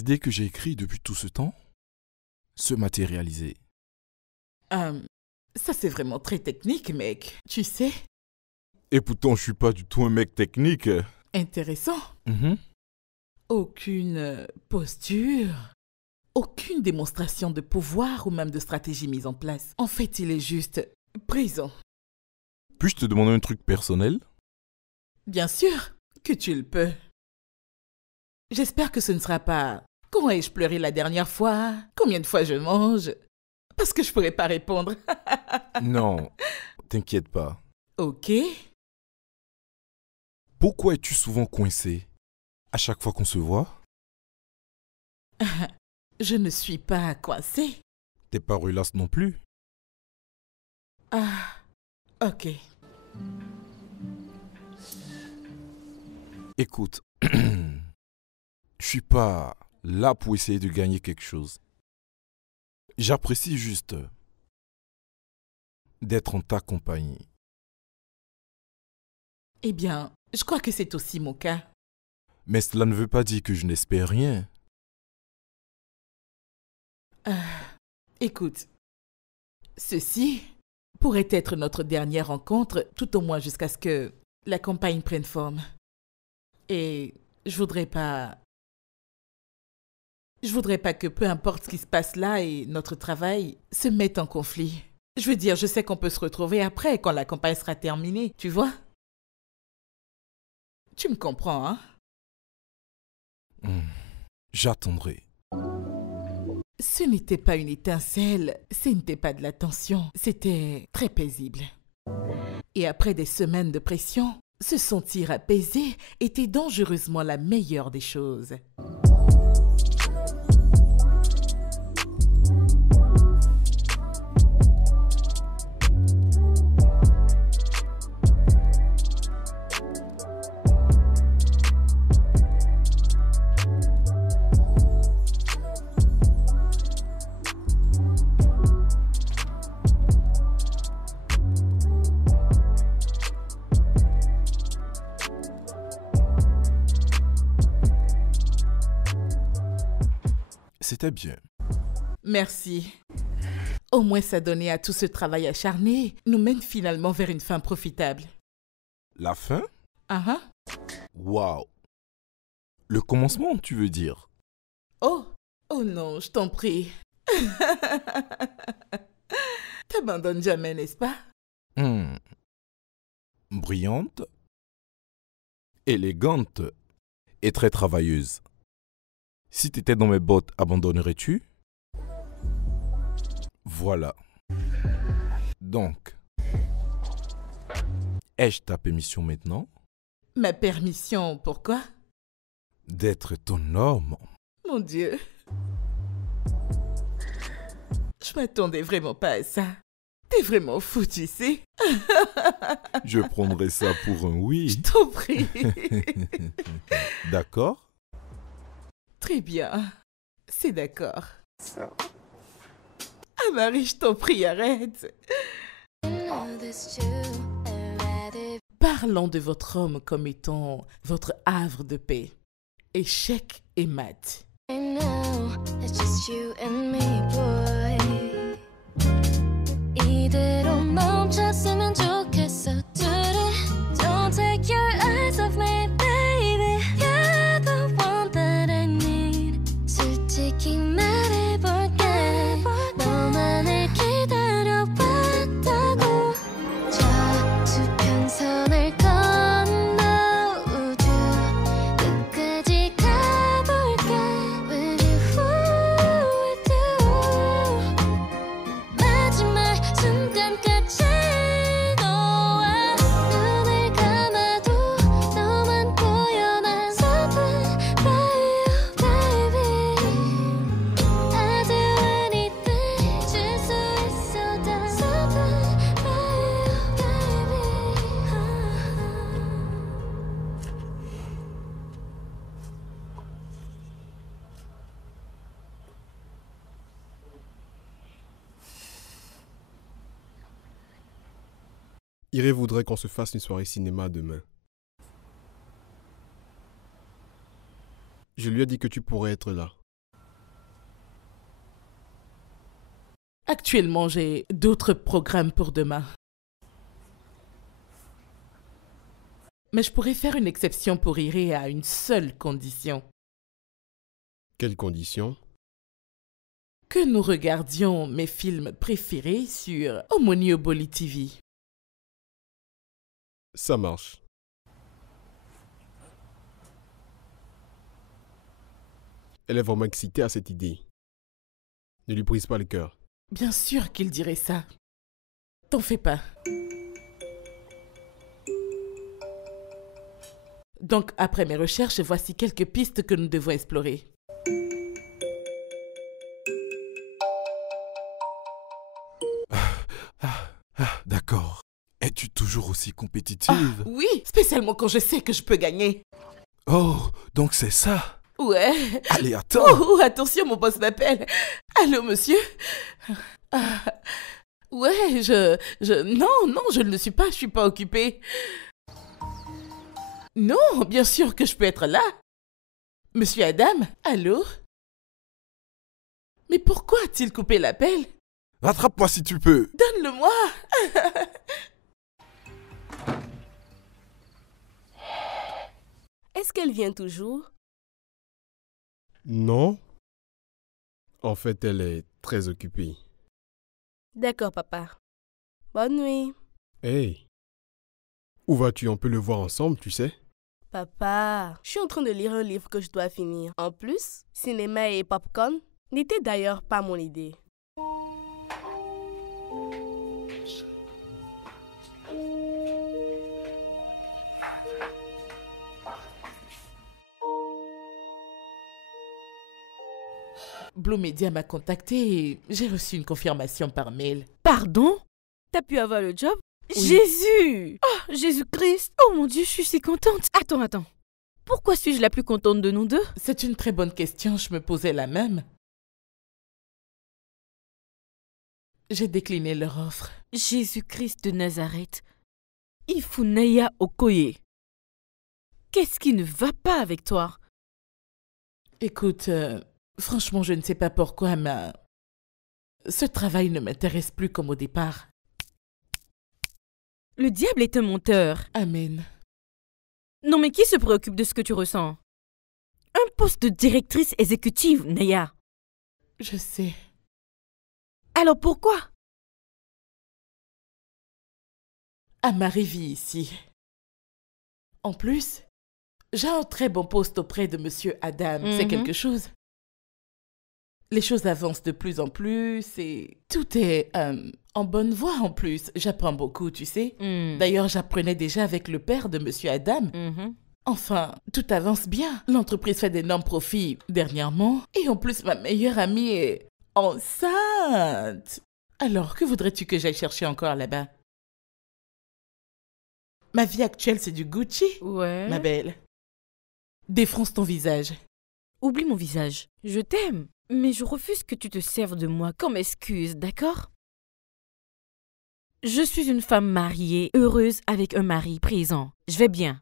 idées que j'ai écrites depuis tout ce temps se matérialiser. Ça c'est vraiment très technique, mec. Tu sais? Et pourtant, je suis pas du tout un mec technique. Intéressant. Aucune posture, aucune démonstration de pouvoir ou même de stratégie mise en place. En fait, il est juste présent. Puis-je te demander un truc personnel? Bien sûr que tu le peux. J'espère que ce ne sera pas « Comment ai-je pleuré la dernière fois? Combien de fois je mange ?» Parce que je pourrais pas répondre. Non, t'inquiète pas. Ok. Pourquoi es-tu souvent coincé à chaque fois qu'on se voit? Je ne suis pas coincée. T'es pas relasse non plus. Ah, ok. Écoute, je suis pas là pour essayer de gagner quelque chose. J'apprécie juste d'être en ta compagnie. Eh bien, je crois que c'est aussi mon cas. Mais cela ne veut pas dire que je n'espère rien. Écoute, ceci pourrait être notre dernière rencontre, tout au moins jusqu'à ce que la campagne prenne forme. Et je voudrais pas que peu importe ce qui se passe là et notre travail se mette en conflit. Je veux dire, je sais qu'on peut se retrouver après, quand la campagne sera terminée, tu vois? Tu me comprends, hein? J'attendrai. Ce n'était pas une étincelle, ce n'était pas de la tension, c'était très paisible. Et après des semaines de pression, se sentir apaisé était dangereusement la meilleure des choses. C'était bien. Merci. Au moins ça donnait à tout ce travail acharné, nous mène finalement vers une fin profitable. La fin? Wow. Le commencement, tu veux dire? Oh non, je t'en prie. T'abandonnes jamais, n'est-ce pas? Brillante, élégante et très travailleuse. Si t'étais dans mes bottes, abandonnerais-tu? Voilà. Donc, ai-je ta permission maintenant? Ma permission, pourquoi? D'être ton homme. Mon Dieu. Je m'attendais vraiment pas à ça. T'es vraiment fou, tu sais. Je prendrais ça pour un oui. Je t'en prie. D'accord? Très bien. C'est d'accord. Ah Marie, je t'en prie, arrête. Parlons de votre homme comme étant votre havre de paix. Échec et mat. 이대로 멈췄으면 좋겠어 둘이 Iré voudrait qu'on se fasse une soirée cinéma demain. Je lui ai dit que tu pourrais être là. Actuellement, j'ai d'autres programmes pour demain. Mais je pourrais faire une exception pour Iré à une seule condition. Quelles conditions? Que nous regardions mes films préférés sur Omonioboli TV. Ça marche. Elle est vraiment excitée à cette idée. Ne lui brise pas le cœur. Bien sûr qu'il dirait ça. T'en fais pas. Donc, après mes recherches, voici quelques pistes que nous devons explorer. D'accord. Es-tu toujours aussi compétitive? Oui, spécialement quand je sais que je peux gagner. Oh, donc c'est ça? Ouais. Allez, attends. Oh, attention, mon boss m'appelle. Allô, monsieur? Ouais, Non, je ne le suis pas, je suis pas occupée. Non, bien sûr que je peux être là. Monsieur Adam, allô? Mais pourquoi a-t-il coupé l'appel? Rattrape-moi si tu peux. Donne-le-moi. Est-ce qu'elle vient toujours? Non. En fait, elle est très occupée. D'accord, papa. Bonne nuit. Hey. Où vas-tu? On peut le voir ensemble, tu sais? Papa, je suis en train de lire un livre que je dois finir. En plus, cinéma et popcorn n'étaient d'ailleurs pas mon idée. Blue Media m'a contacté et j'ai reçu une confirmation par mail. Pardon? T'as pu avoir le job? Oui. Jésus! Oh, Jésus-Christ! Oh mon Dieu, je suis si contente. Attends. Pourquoi suis-je la plus contente de nous deux? C'est une très bonne question, je me posais la même. J'ai décliné leur offre. Jésus-Christ de Nazareth. Ifunaya Okoye. Qu'est-ce qui ne va pas avec toi? Écoute, franchement, je ne sais pas pourquoi, mais ce travail ne m'intéresse plus comme au départ. Le diable est un menteur. Amen. Non mais qui se préoccupe de ce que tu ressens? Un poste de directrice exécutive, Naya. Je sais. Alors pourquoi? À ma vie ici. En plus, j'ai un très bon poste auprès de Monsieur Adam. C'est quelque chose. Les choses avancent de plus en plus et tout est en bonne voie en plus. J'apprends beaucoup, tu sais. D'ailleurs, j'apprenais déjà avec le père de Monsieur Adam. Enfin, tout avance bien. L'entreprise fait d'énormes profits dernièrement. Et en plus, ma meilleure amie est enceinte. Alors, que voudrais-tu que j'aille chercher encore là-bas? Ma vie actuelle, c'est du Gucci. Ouais. Ma belle. Défronce ton visage. Oublie mon visage. Je t'aime. Mais je refuse que tu te serves de moi comme excuse, d'accord? Je suis une femme mariée, heureuse avec un mari présent. Je vais bien.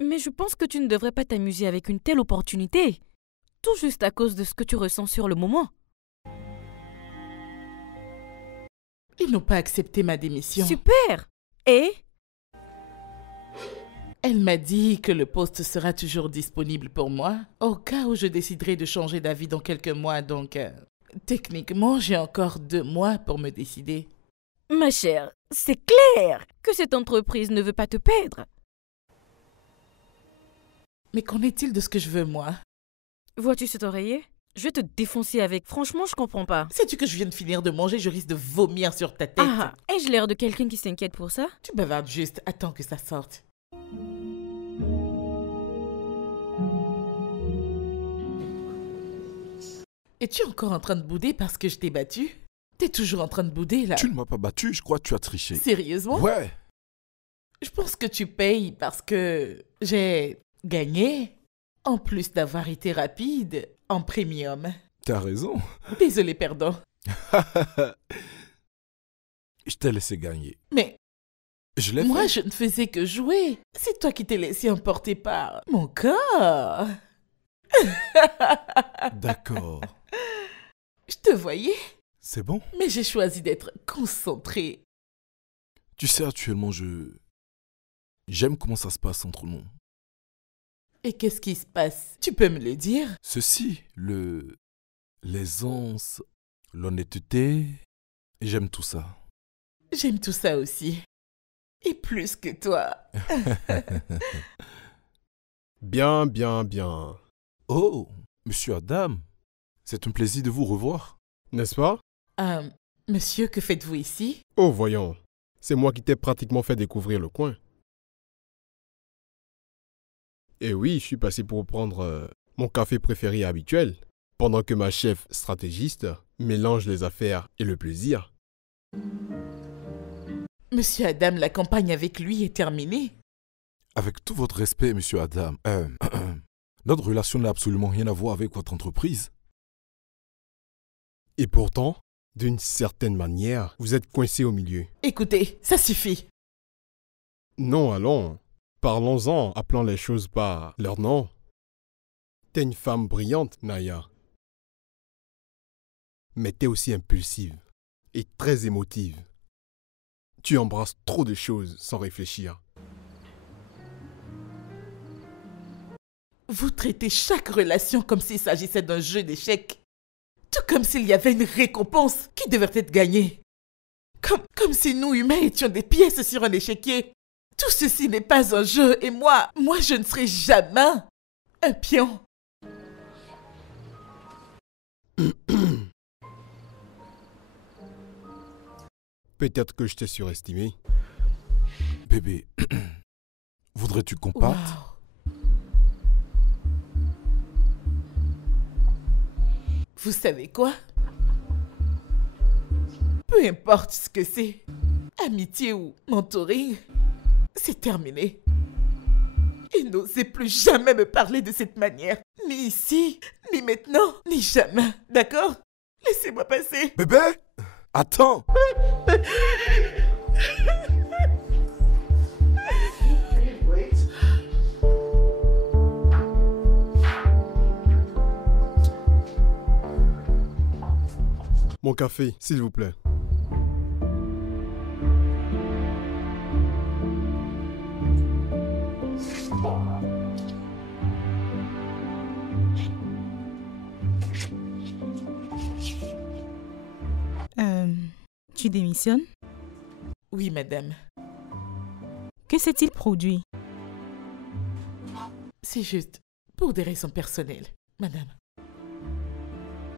Mais je pense que tu ne devrais pas t'amuser avec une telle opportunité. Tout juste à cause de ce que tu ressens sur le moment. Ils n'ont pas accepté ma démission. Super! Et? Elle m'a dit que le poste sera toujours disponible pour moi, au cas où je déciderai de changer d'avis dans quelques mois, donc techniquement, j'ai encore 2 mois pour me décider. Ma chère, c'est clair que cette entreprise ne veut pas te perdre. Mais qu'en est-il de ce que je veux, moi? Vois-tu cet oreiller? Je vais te défoncer avec. Franchement, je comprends pas. Sais-tu que je viens de finir de manger, je risque de vomir sur ta tête. Ah, ai-je l'air de quelqu'un qui s'inquiète pour ça? Tu bavardes juste, attends que ça sorte. Es-tu encore en train de bouder parce que je t'ai battu? T'es toujours en train de bouder, là. Tu ne m'as pas battu, je crois que tu as triché. Sérieusement? Ouais. Je pense que tu payes parce que j'ai gagné, en plus d'avoir été rapide, en premium. T'as raison. Désolé, perdant. je t'ai laissé gagner. Mais Je l'ai moi, fait. je ne faisais que jouer. C'est toi qui t'es laissé emporter par mon corps. D'accord. Je te voyais, C'est bon. mais j'ai choisi d'être concentrée. Tu sais, actuellement, j'aime comment ça se passe entre nous. Et qu'est-ce qui se passe? Tu peux me le dire? Ceci, l'aisance, l'honnêteté, j'aime tout ça. J'aime tout ça aussi. Et plus que toi. Bien, bien, bien. Oh, monsieur Adam, c'est un plaisir de vous revoir. N'est-ce pas? Monsieur, que faites-vous ici? Oh, voyons. C'est moi qui t'ai pratiquement fait découvrir le coin. Et oui, je suis passé pour prendre mon café préféré habituel, pendant que ma chef stratégiste mélange les affaires et le plaisir. Monsieur Adam, la campagne avec lui est terminée. Avec tout votre respect, monsieur Adam, notre relation n'a absolument rien à voir avec votre entreprise. Et pourtant, d'une certaine manière, vous êtes coincé au milieu. Écoutez, ça suffit. Non, allons. Parlons-en, appelons les choses par leur nom. T'es une femme brillante, Naya. Mais t'es aussi impulsive et très émotive. Tu embrasses trop de choses sans réfléchir. Vous traitez chaque relation comme s'il s'agissait d'un jeu d'échecs. Tout comme s'il y avait une récompense qui devait être gagnée. Comme si nous, humains, étions des pièces sur un échiquier. Tout ceci n'est pas un jeu et moi, je ne serai jamais un pion. Peut-être que je t'ai surestimé. Bébé, voudrais-tu qu'on parte? Wow. Vous savez quoi? Peu importe ce que c'est, amitié ou mentoring, c'est terminé. Et n'osez plus jamais me parler de cette manière. Ni ici, ni maintenant, ni jamais. D'accord? Laissez-moi passer. Bébé, attends. Mon café, s'il vous plaît. Tu démissionnes? Oui, madame. Que s'est-il produit? C'est juste pour des raisons personnelles, madame.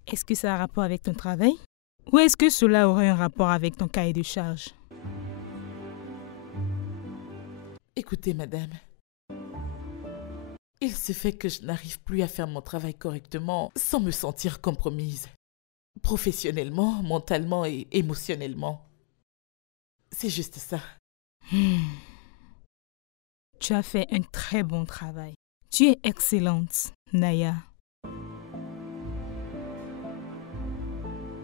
Est-ce que ça a un rapport avec ton travail? Ou est-ce que cela aurait un rapport avec ton cahier de charge? Écoutez, madame. Il se fait que je n'arrive plus à faire mon travail correctement sans me sentir compromise. Professionnellement, mentalement et émotionnellement. C'est juste ça. Tu as fait un très bon travail. Tu es excellente, Naya.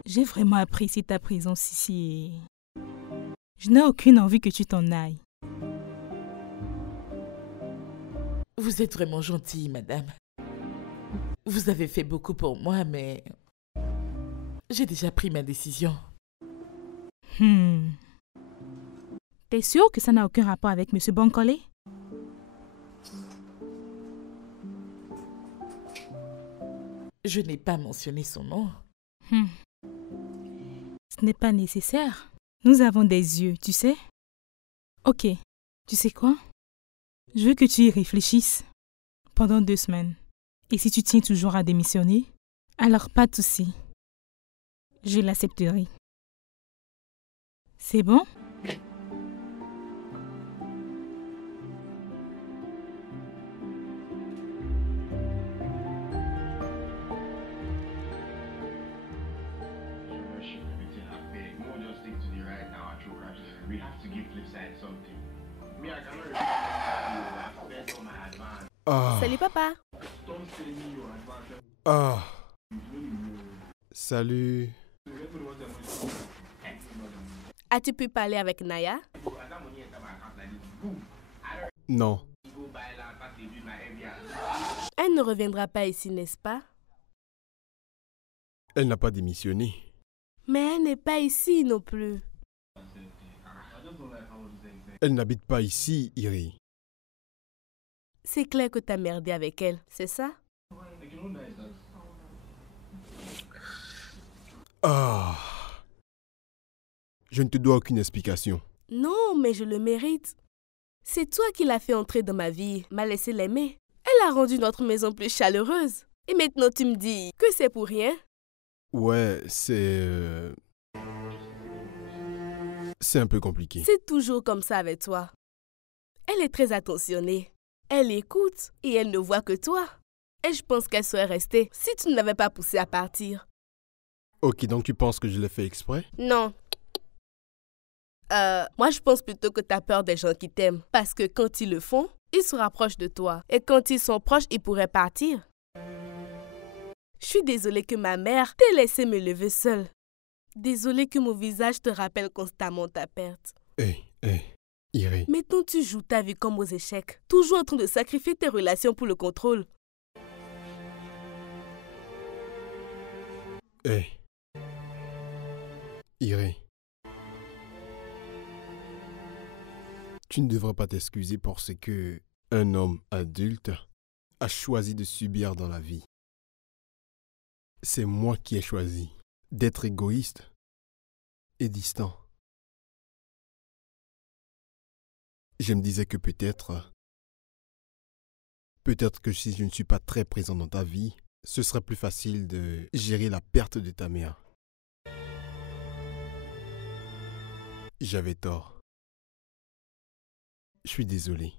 J'ai vraiment apprécié ta présence ici et je n'ai aucune envie que tu t'en ailles. Vous êtes vraiment gentille, madame. Vous avez fait beaucoup pour moi, mais j'ai déjà pris ma décision. T'es sûr que ça n'a aucun rapport avec M. Bankole? Je n'ai pas mentionné son nom. Ce n'est pas nécessaire. Nous avons des yeux, tu sais. Ok, tu sais quoi? Je veux que tu y réfléchisses pendant 2 semaines. Et si tu tiens toujours à démissionner, alors pas de souci. Je l'accepterai. C'est bon? Salut papa. Ah. Salut. As-tu pu parler avec Naya? Non. Elle ne reviendra pas ici, n'est-ce pas? Elle n'a pas démissionné. Mais elle n'est pas ici non plus. Elle n'habite pas ici, Iri. C'est clair que t'as merdé avec elle, c'est ça? Ah. Je ne te dois aucune explication. Non, mais je le mérite. C'est toi qui l'as fait entrer dans ma vie, m'a laissé l'aimer. Elle a rendu notre maison plus chaleureuse. Et maintenant tu me dis que c'est pour rien? Ouais, c'est un peu compliqué. C'est toujours comme ça avec toi. Elle est très attentionnée. Elle écoute et elle ne voit que toi. Et je pense qu'elle serait restée si tu ne l'avais pas poussée à partir. Ok, donc tu penses que je l'ai fait exprès? Non. Moi je pense plutôt que tu as peur des gens qui t'aiment. Parce que quand ils le font, ils se rapprochent de toi. Et quand ils sont proches, ils pourraient partir. Je suis désolée que ma mère t'ait laissé me lever seule. Désolée que mon visage te rappelle constamment ta perte. Iri. Maintenant tu joues ta vie comme aux échecs. Toujours en train de sacrifier tes relations pour le contrôle. Iri. Tu ne devrais pas t'excuser pour ce que un homme adulte a choisi de subir dans la vie. C'est moi qui ai choisi d'être égoïste et distant. Je me disais que peut-être que si je ne suis pas très présent dans ta vie, ce serait plus facile de gérer la perte de ta mère. J'avais tort. Je suis désolé.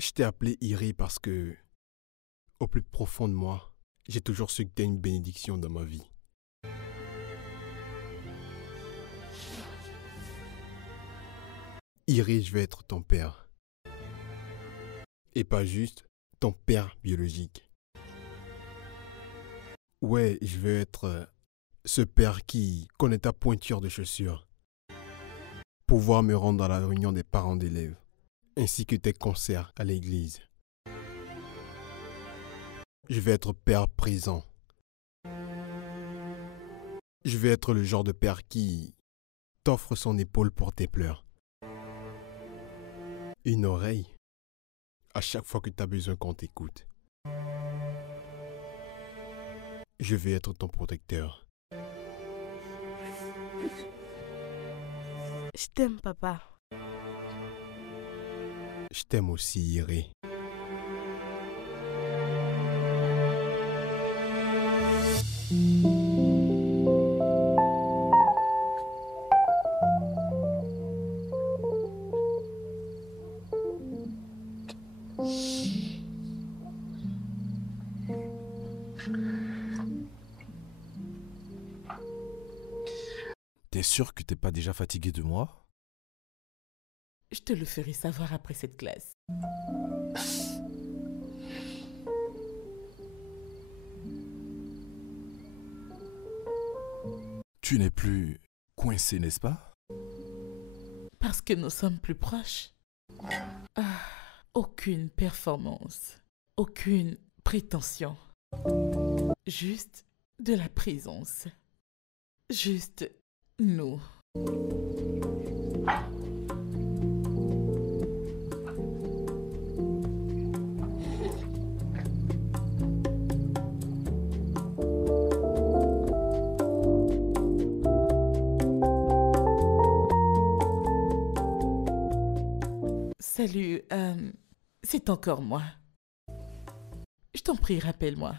Je t'ai appelé Iri parce que, au plus profond de moi, j'ai toujours su que tu es une bénédiction dans ma vie. Iri, je vais être ton père. Et pas juste ton père biologique. Ouais, je veux être ce père qui connaît ta pointure de chaussures. Pouvoir me rendre à la réunion des parents d'élèves, ainsi que tes concerts à l'église. Je vais être père présent. Je vais être le genre de père qui t'offre son épaule pour tes pleurs. Une oreille à chaque fois que tu as besoin qu'on t'écoute. Je vais être ton protecteur. Je t'aime, papa. Je t'aime aussi, Iri. T'es sûr que t'es pas déjà fatigué de moi? Je te le ferai savoir après cette classe. Tu n'es plus coincé, n'est-ce pas? Parce que nous sommes plus proches. Ah, aucune performance, aucune prétention. Juste de la présence. Juste nous. Salut, c'est encore moi. Je t'en prie, rappelle-moi.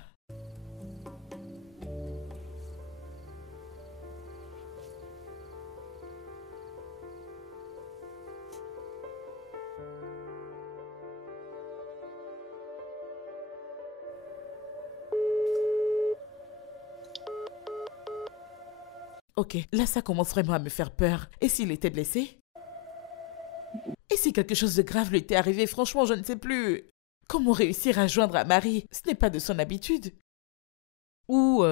Ok, là ça commence vraiment à me faire peur. Et s'il était blessé? Et si quelque chose de grave lui était arrivé? Franchement, je ne sais plus. Comment réussir à joindre à Marie? Ce n'est pas de son habitude. Ou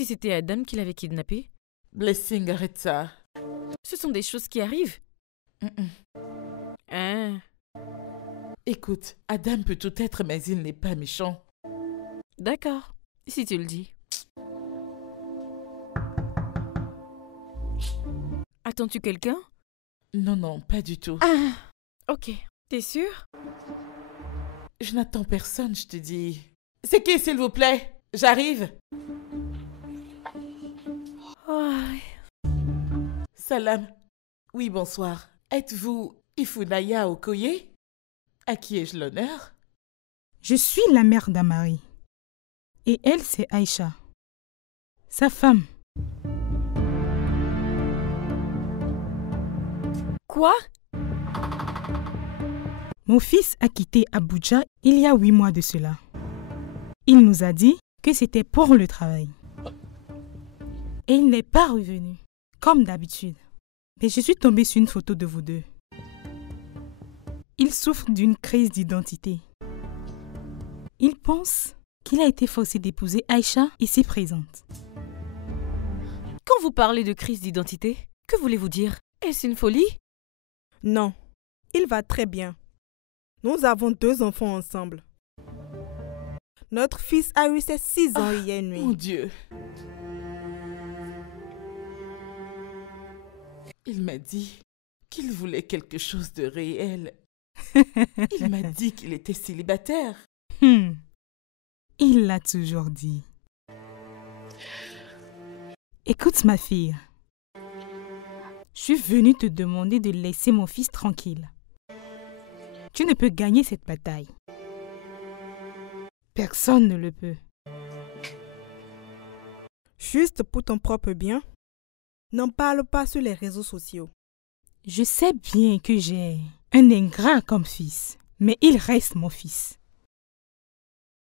si c'était Adam qui l'avait kidnappé? Blessing, arrête ça. Ce sont des choses qui arrivent. Hein? Écoute, Adam peut tout être, mais il n'est pas méchant. D'accord, si tu le dis. Attends-tu quelqu'un? Non, non, pas du tout. Ah, ok. T'es sûr? Je n'attends personne, je te dis. C'est qui, s'il vous plaît? J'arrive. Salam. Oui, bonsoir. Êtes-vous Ifunaya Okoye? À qui ai-je l'honneur? Je suis la mère d'Amari. Et elle, c'est Aïcha, sa femme. Quoi? Mon fils a quitté Abuja il y a 8 mois de cela. Il nous a dit que c'était pour le travail. Et il n'est pas revenu, comme d'habitude. Mais je suis tombée sur une photo de vous deux. Il souffre d'une crise d'identité. Il pense qu'il a été forcé d'épouser Aïcha ici présente. Quand vous parlez de crise d'identité, que voulez-vous dire? Est-ce une folie? Non, il va très bien. Nous avons 2 enfants ensemble. Notre fils a eu ses 6 ans hier nuit. Mon Dieu. Il m'a dit qu'il voulait quelque chose de réel. Il m'a dit qu'il était célibataire. Il l'a toujours dit. Écoute ma fille. Je suis venue te demander de laisser mon fils tranquille. Tu ne peux gagner cette bataille. Personne ne le peut. Juste pour ton propre bien, n'en parle pas sur les réseaux sociaux. Je sais bien que j'ai un ingrat comme fils, mais il reste mon fils.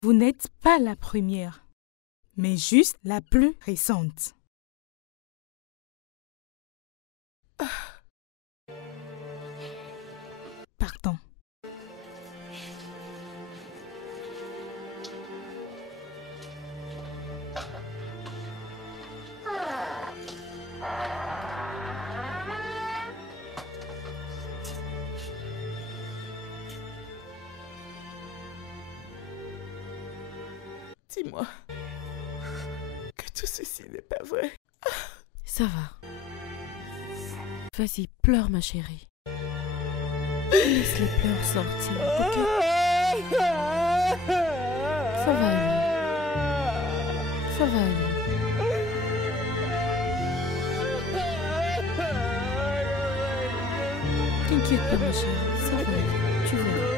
Vous n'êtes pas la première, mais juste la plus récente. Partons. Dis-moi que tout ceci n'est pas vrai. Ça va. Vas-y, pleure ma chérie. Laisse les pleurs sortir, ok? Ça va aller. Ça va aller. T'inquiète pas ma chérie, ça va aller, tu verras.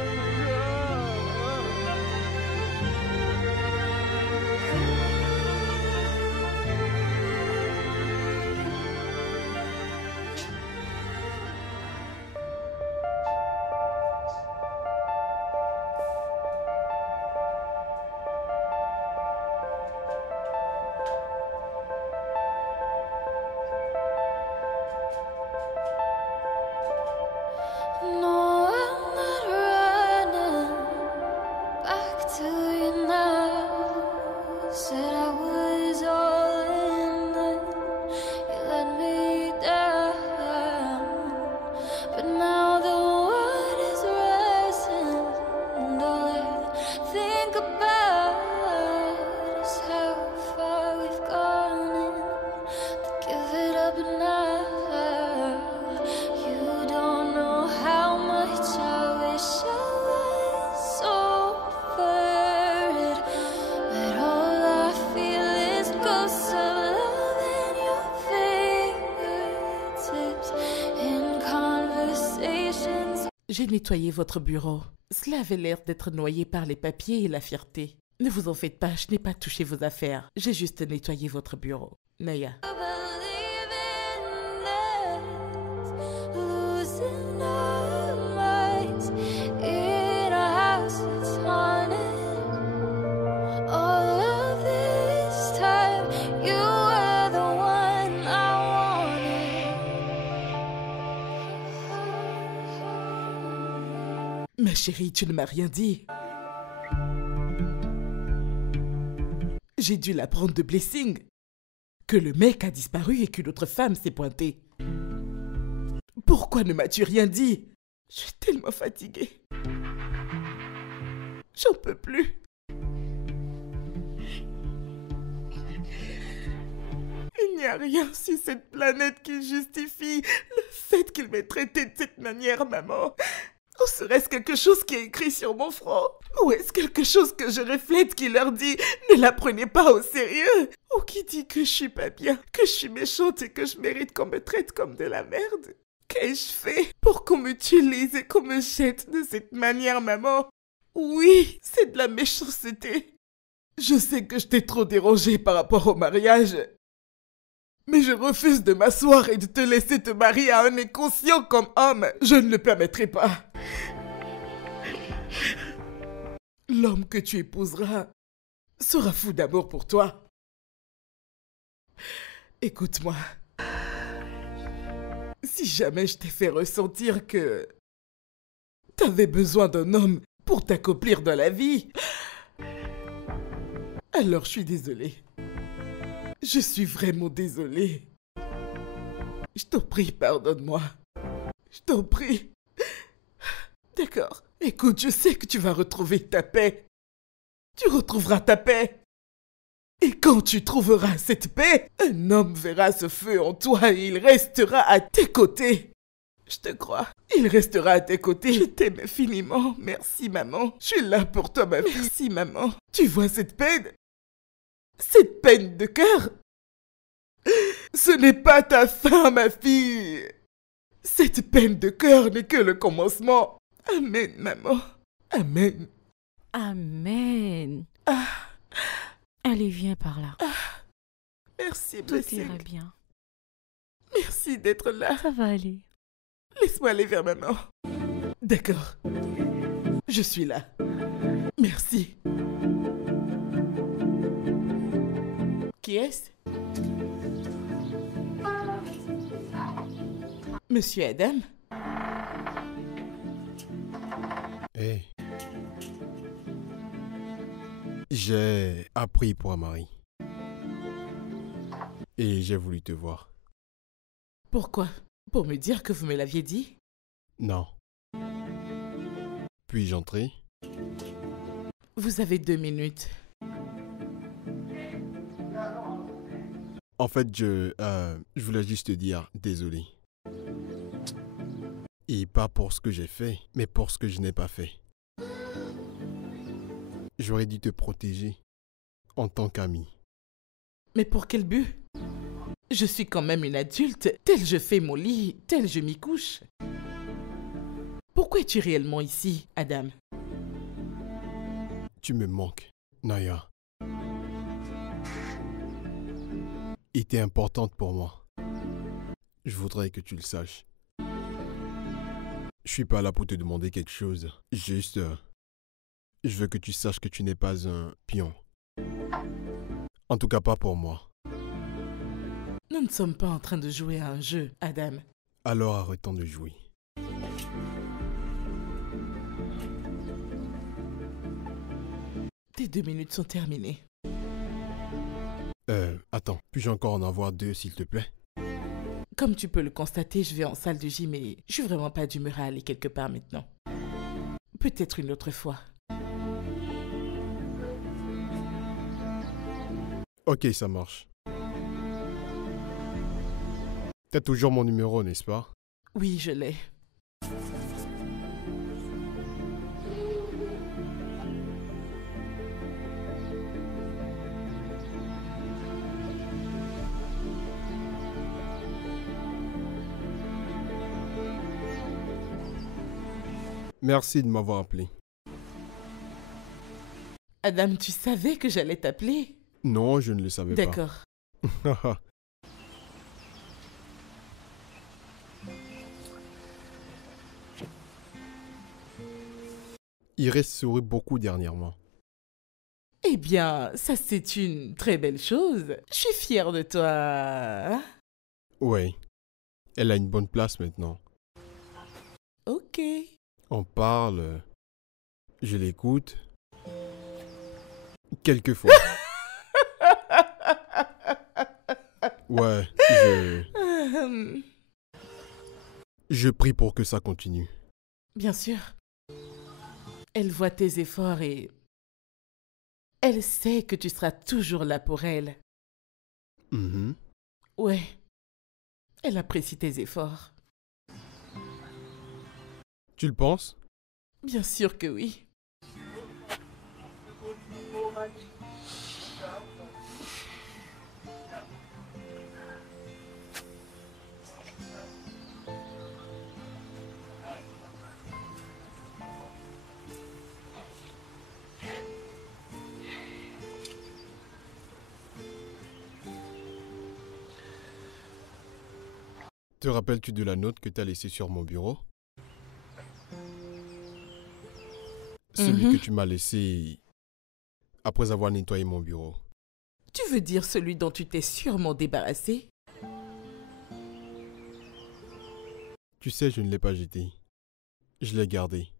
No, I'm not running back to you now. Said I was all in, then you let me down. But now the world is rising, and all I think about is how far we've gone, and to give it up now. You don't know how much I wish I was over it, but all I feel is ghosts of love in your fingertips, in conversations. J'ai nettoyé votre bureau. Cela avait l'air d'être noyé par les papiers et la fierté. Ne vous en faites pas, je n'ai pas touché vos affaires. J'ai juste nettoyé votre bureau. Naya. Losing our minds in a house that's haunted. All of this time, you were the one I wanted. Ma chérie, tu ne m'as rien dit. J'ai dû la prendre de Blessing. que le mec a disparu et qu'une autre femme s'est pointée. Pourquoi ne m'as-tu rien dit? Je suis tellement fatiguée. J'en peux plus. Il n'y a rien sur cette planète qui justifie le fait qu'il m'ait traité de cette manière, maman. Ou serait-ce quelque chose qui est écrit sur mon front? Ou est-ce quelque chose que je reflète qui leur dit « Ne la prenez pas au sérieux » ou qui dit que je suis pas bien, que je suis méchante et que je mérite qu'on me traite comme de la merde? Qu'ai-je fait pour qu'on m'utilise et qu'on me jette de cette manière, maman? Oui, c'est de la méchanceté. Je sais que je t'ai trop dérangé par rapport au mariage. Mais je refuse de m'asseoir et de te laisser te marier à un inconscient comme homme. Je ne le permettrai pas. L'homme que tu épouseras sera fou d'amour pour toi. Écoute-moi. Si jamais je t'ai fait ressentir que t'avais besoin d'un homme pour t'accomplir dans la vie, alors je suis désolée. Je suis vraiment désolée. Je t'en prie, pardonne-moi. Je t'en prie. D'accord. Écoute, je sais que tu vas retrouver ta paix. Tu retrouveras ta paix. Et quand tu trouveras cette paix, un homme verra ce feu en toi et il restera à tes côtés. Je te crois. Il restera à tes côtés. Je t'aime infiniment. Merci, maman. Je suis là pour toi, ma fille. Merci, maman. Tu vois cette peine? Cette peine de cœur? Ce n'est pas ta fin, ma fille. Cette peine de cœur n'est que le commencement. Amen, maman. Amen. Amen. Ah. Allez, viens par là. Ah. Merci, Tout blessing. ira bien. Merci d'être là. Ça va aller. Laisse-moi aller vers maman. D'accord. Je suis là. Merci. Qui est-ce? Monsieur Adam? Hé. J'ai appris pour un mari. Et j'ai voulu te voir. Pourquoi? Pour me dire que vous me l'aviez dit? Non. Puis-je entrer? Vous avez 2 minutes. En fait, je voulais juste te dire désolé. Et pas pour ce que j'ai fait, mais pour ce que je n'ai pas fait. J'aurais dû te protéger en tant qu'ami. Mais pour quel but? Je suis quand même une adulte. Tel je fais mon lit, tel je m'y couche. Pourquoi es-tu réellement ici, Adam? Tu me manques, Naya. Et t'es importante pour moi. Je voudrais que tu le saches. Je suis pas là pour te demander quelque chose. Juste, je veux que tu saches que tu n'es pas un pion. En tout cas pas pour moi. Nous ne sommes pas en train de jouer à un jeu, Adam. Alors arrêtons de jouer. Tes 2 minutes sont terminées. Attends, puis-je encore en avoir 2, s'il te plaît? Comme tu peux le constater, je vais en salle de gym et je suis vraiment pas d'humeur à aller quelque part maintenant. Peut-être une autre fois. Ok, ça marche. T'as toujours mon numéro, n'est-ce pas? Oui, je l'ai. Merci de m'avoir appelé. Adam, tu savais que j'allais t'appeler? Non, je ne le savais pas. D'accord. Iris sourit beaucoup dernièrement. Eh bien, ça c'est une très belle chose. Je suis fière de toi. Ouais. Elle a une bonne place maintenant. Ok. On parle. Je l'écoute. Quelquefois. Ouais, je prie pour que ça continue. Bien sûr. Elle voit tes efforts et elle sait que tu seras toujours là pour elle. Mhm. Ouais, elle apprécie tes efforts. Tu le penses? Bien sûr que oui. Te rappelles-tu de la note que tu as laissée sur mon bureau? Celui que tu m'as laissé après avoir nettoyé mon bureau. Tu veux dire celui dont tu t'es sûrement débarrassé? Tu sais, je ne l'ai pas jeté. Je l'ai gardé.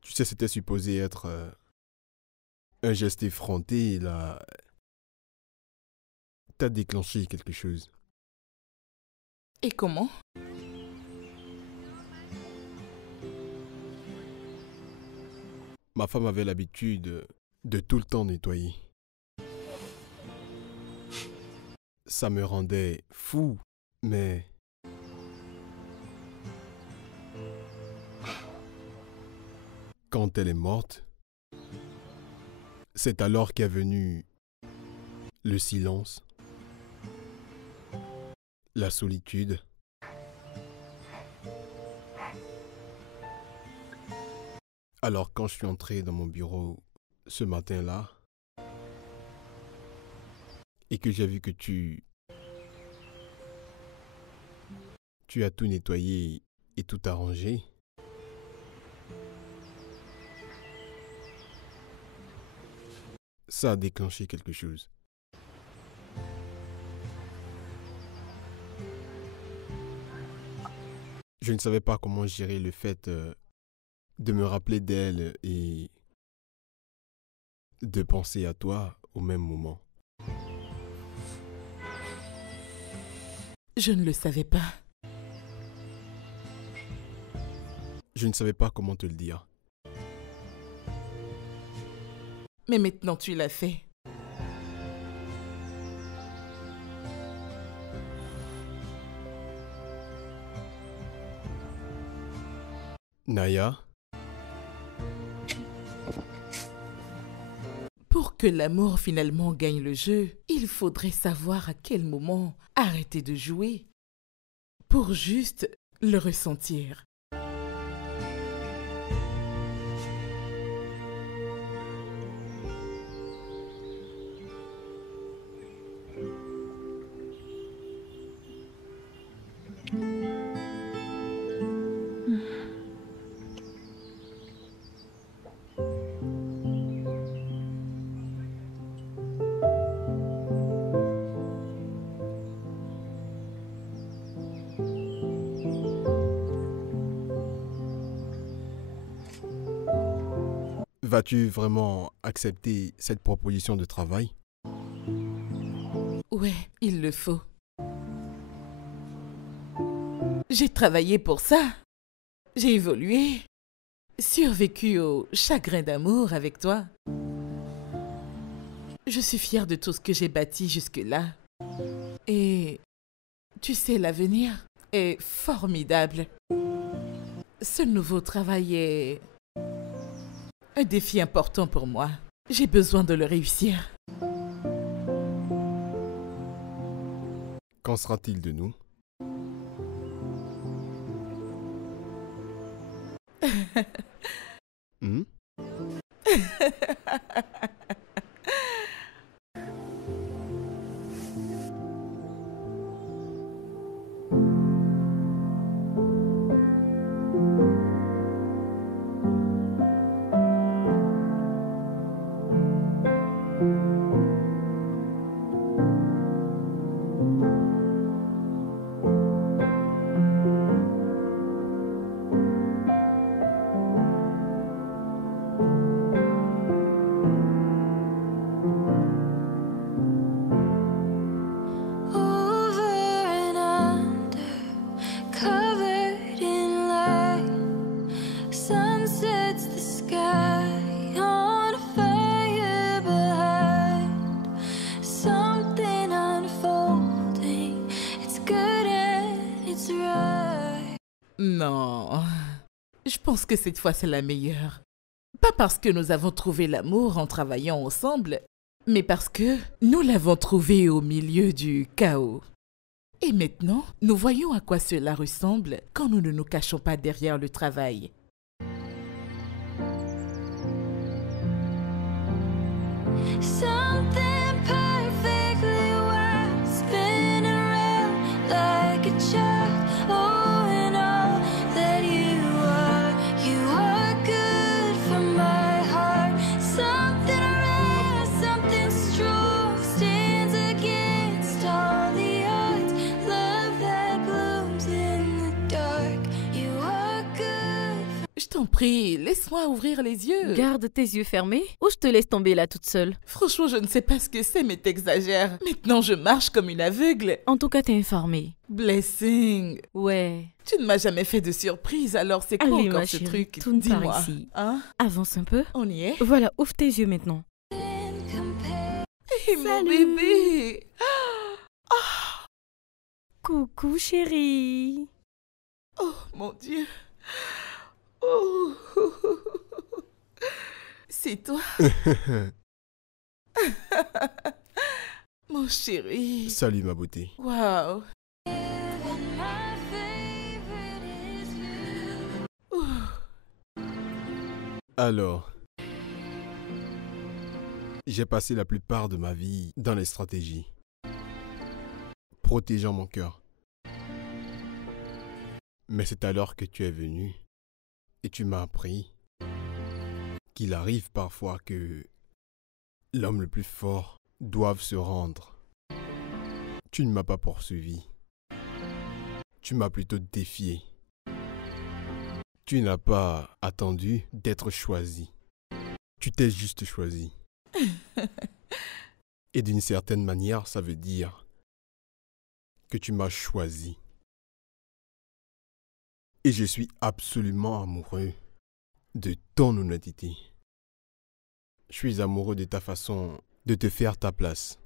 Tu sais, c'était supposé être un geste effronté, et là... T'as déclenché quelque chose. Et comment? Ma femme avait l'habitude de tout le temps nettoyer. Ça me rendait fou, mais... Quand elle est morte, c'est alors qu'est venu le silence, la solitude, alors quand je suis entré dans mon bureau ce matin-là, et que j'ai vu que tu as tout nettoyé et tout arrangé, ça a déclenché quelque chose. Je ne savais pas comment gérer le fait de me rappeler d'elle et de penser à toi au même moment. Je ne le savais pas. Je ne savais pas comment te le dire. Mais maintenant tu l'as fait. Naya, pour que l'amour finalement gagne le jeu, il faudrait savoir à quel moment arrêter de jouer pour juste le ressentir. vas-tu vraiment accepter cette proposition de travail? Ouais, il le faut. J'ai travaillé pour ça. J'ai évolué, survécu au chagrin d'amour avec toi. Je suis fière de tout ce que j'ai bâti jusque-là. Et tu sais, l'avenir est formidable. Ce nouveau travail est un défi important pour moi. J'ai besoin de le réussir. Qu'en sera-t-il de nous? Hmm? pense que cette fois c'est la meilleure. Pas parce que nous avons trouvé l'amour en travaillant ensemble, mais parce que nous l'avons trouvé au milieu du chaos. Et maintenant, nous voyons à quoi cela ressemble quand nous ne nous cachons pas derrière le travail. Something perfectly wild, spinning around like a child. Oh, and all that you are good for my heart. Something rare, something strong, stands against all the odds. Love that blooms in the dark. You are good. Je t'en prie, laisse-moi ouvrir les yeux. Garde tes yeux fermés ou je te laisse tomber là toute seule. Franchement, je ne sais pas ce que c'est, mais t'exagères. Maintenant, je marche comme une aveugle. En tout cas, t'es informée. Blessing. Ouais. Tu ne m'as jamais fait de surprise, alors c'est quoi Allez, encore ma ce chérie, truc? tourne par Dis-moi. ici. Hein? Avance un peu. On y est? Voilà, ouvre tes yeux maintenant. Hé, mon bébé! Coucou, chérie. Oh, mon Dieu. Oh. C'est toi? Mon chéri. Salut ma beauté. Waouh. Alors, j'ai passé la plupart de ma vie dans les stratégies, protégeant mon cœur. Mais c'est alors que tu es venu et tu m'as appris qu'il arrive parfois que l'homme le plus fort doive se rendre. Tu ne m'as pas poursuivi. Tu m'as plutôt défié. Tu n'as pas attendu d'être choisi. Tu t'es juste choisi. Et d'une certaine manière, ça veut dire que tu m'as choisi. Et je suis absolument amoureux de ton honnêteté. Je suis amoureux de ta façon de te faire ta place,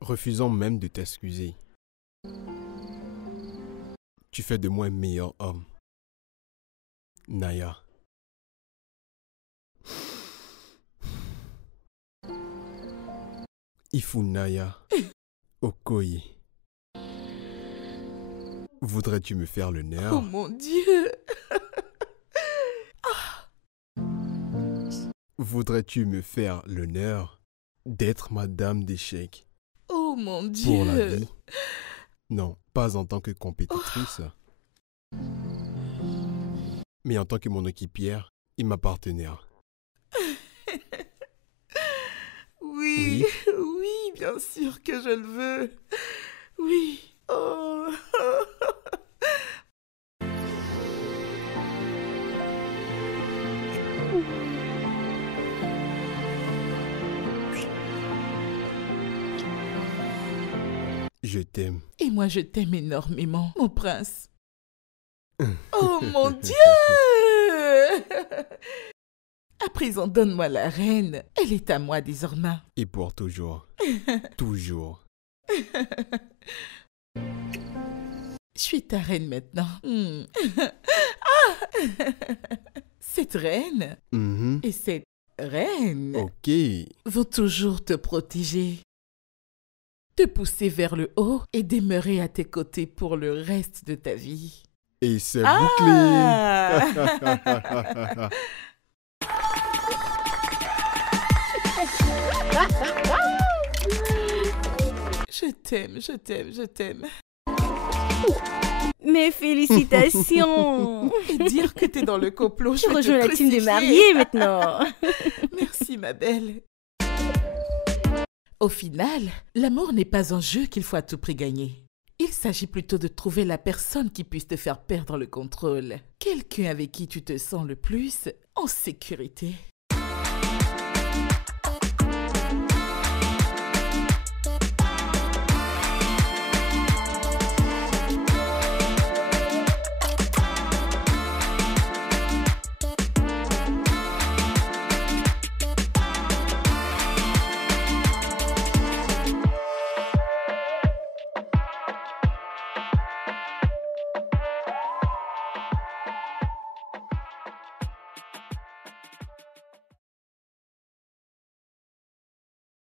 refusant même de t'excuser. Tu fais de moi un meilleur homme. Naya. Ifunaya Okoye. Voudrais-tu me faire l'honneur? Oh mon Dieu! Voudrais-tu me faire l'honneur d'être ma dame d'échecs? Oh mon Dieu! Pour la vie? Non, pas en tant que compétitrice, mais en tant que mon équipière et ma partenaire. Oui, oui, bien sûr que je le veux. Oui. Oh. Je t'aime. Et moi, je t'aime énormément, mon prince. Oh mon Dieu! À présent, donne-moi la reine. Elle est à moi désormais. Et pour toujours. Toujours. Je suis ta reine maintenant. Cette reine et cette reine vont toujours te protéger, te pousser vers le haut et demeurer à tes côtés pour le reste de ta vie. Et c'est bouclé. Je t'aime, je t'aime, je t'aime. Mes félicitations. Et dire que t'es dans le complot, Tu rejoins la team des mariés maintenant. Merci ma belle. Au final, l'amour n'est pas un jeu qu'il faut à tout prix gagner. Il s'agit plutôt de trouver la personne qui puisse te faire perdre le contrôle. Quelqu'un avec qui tu te sens le plus en sécurité.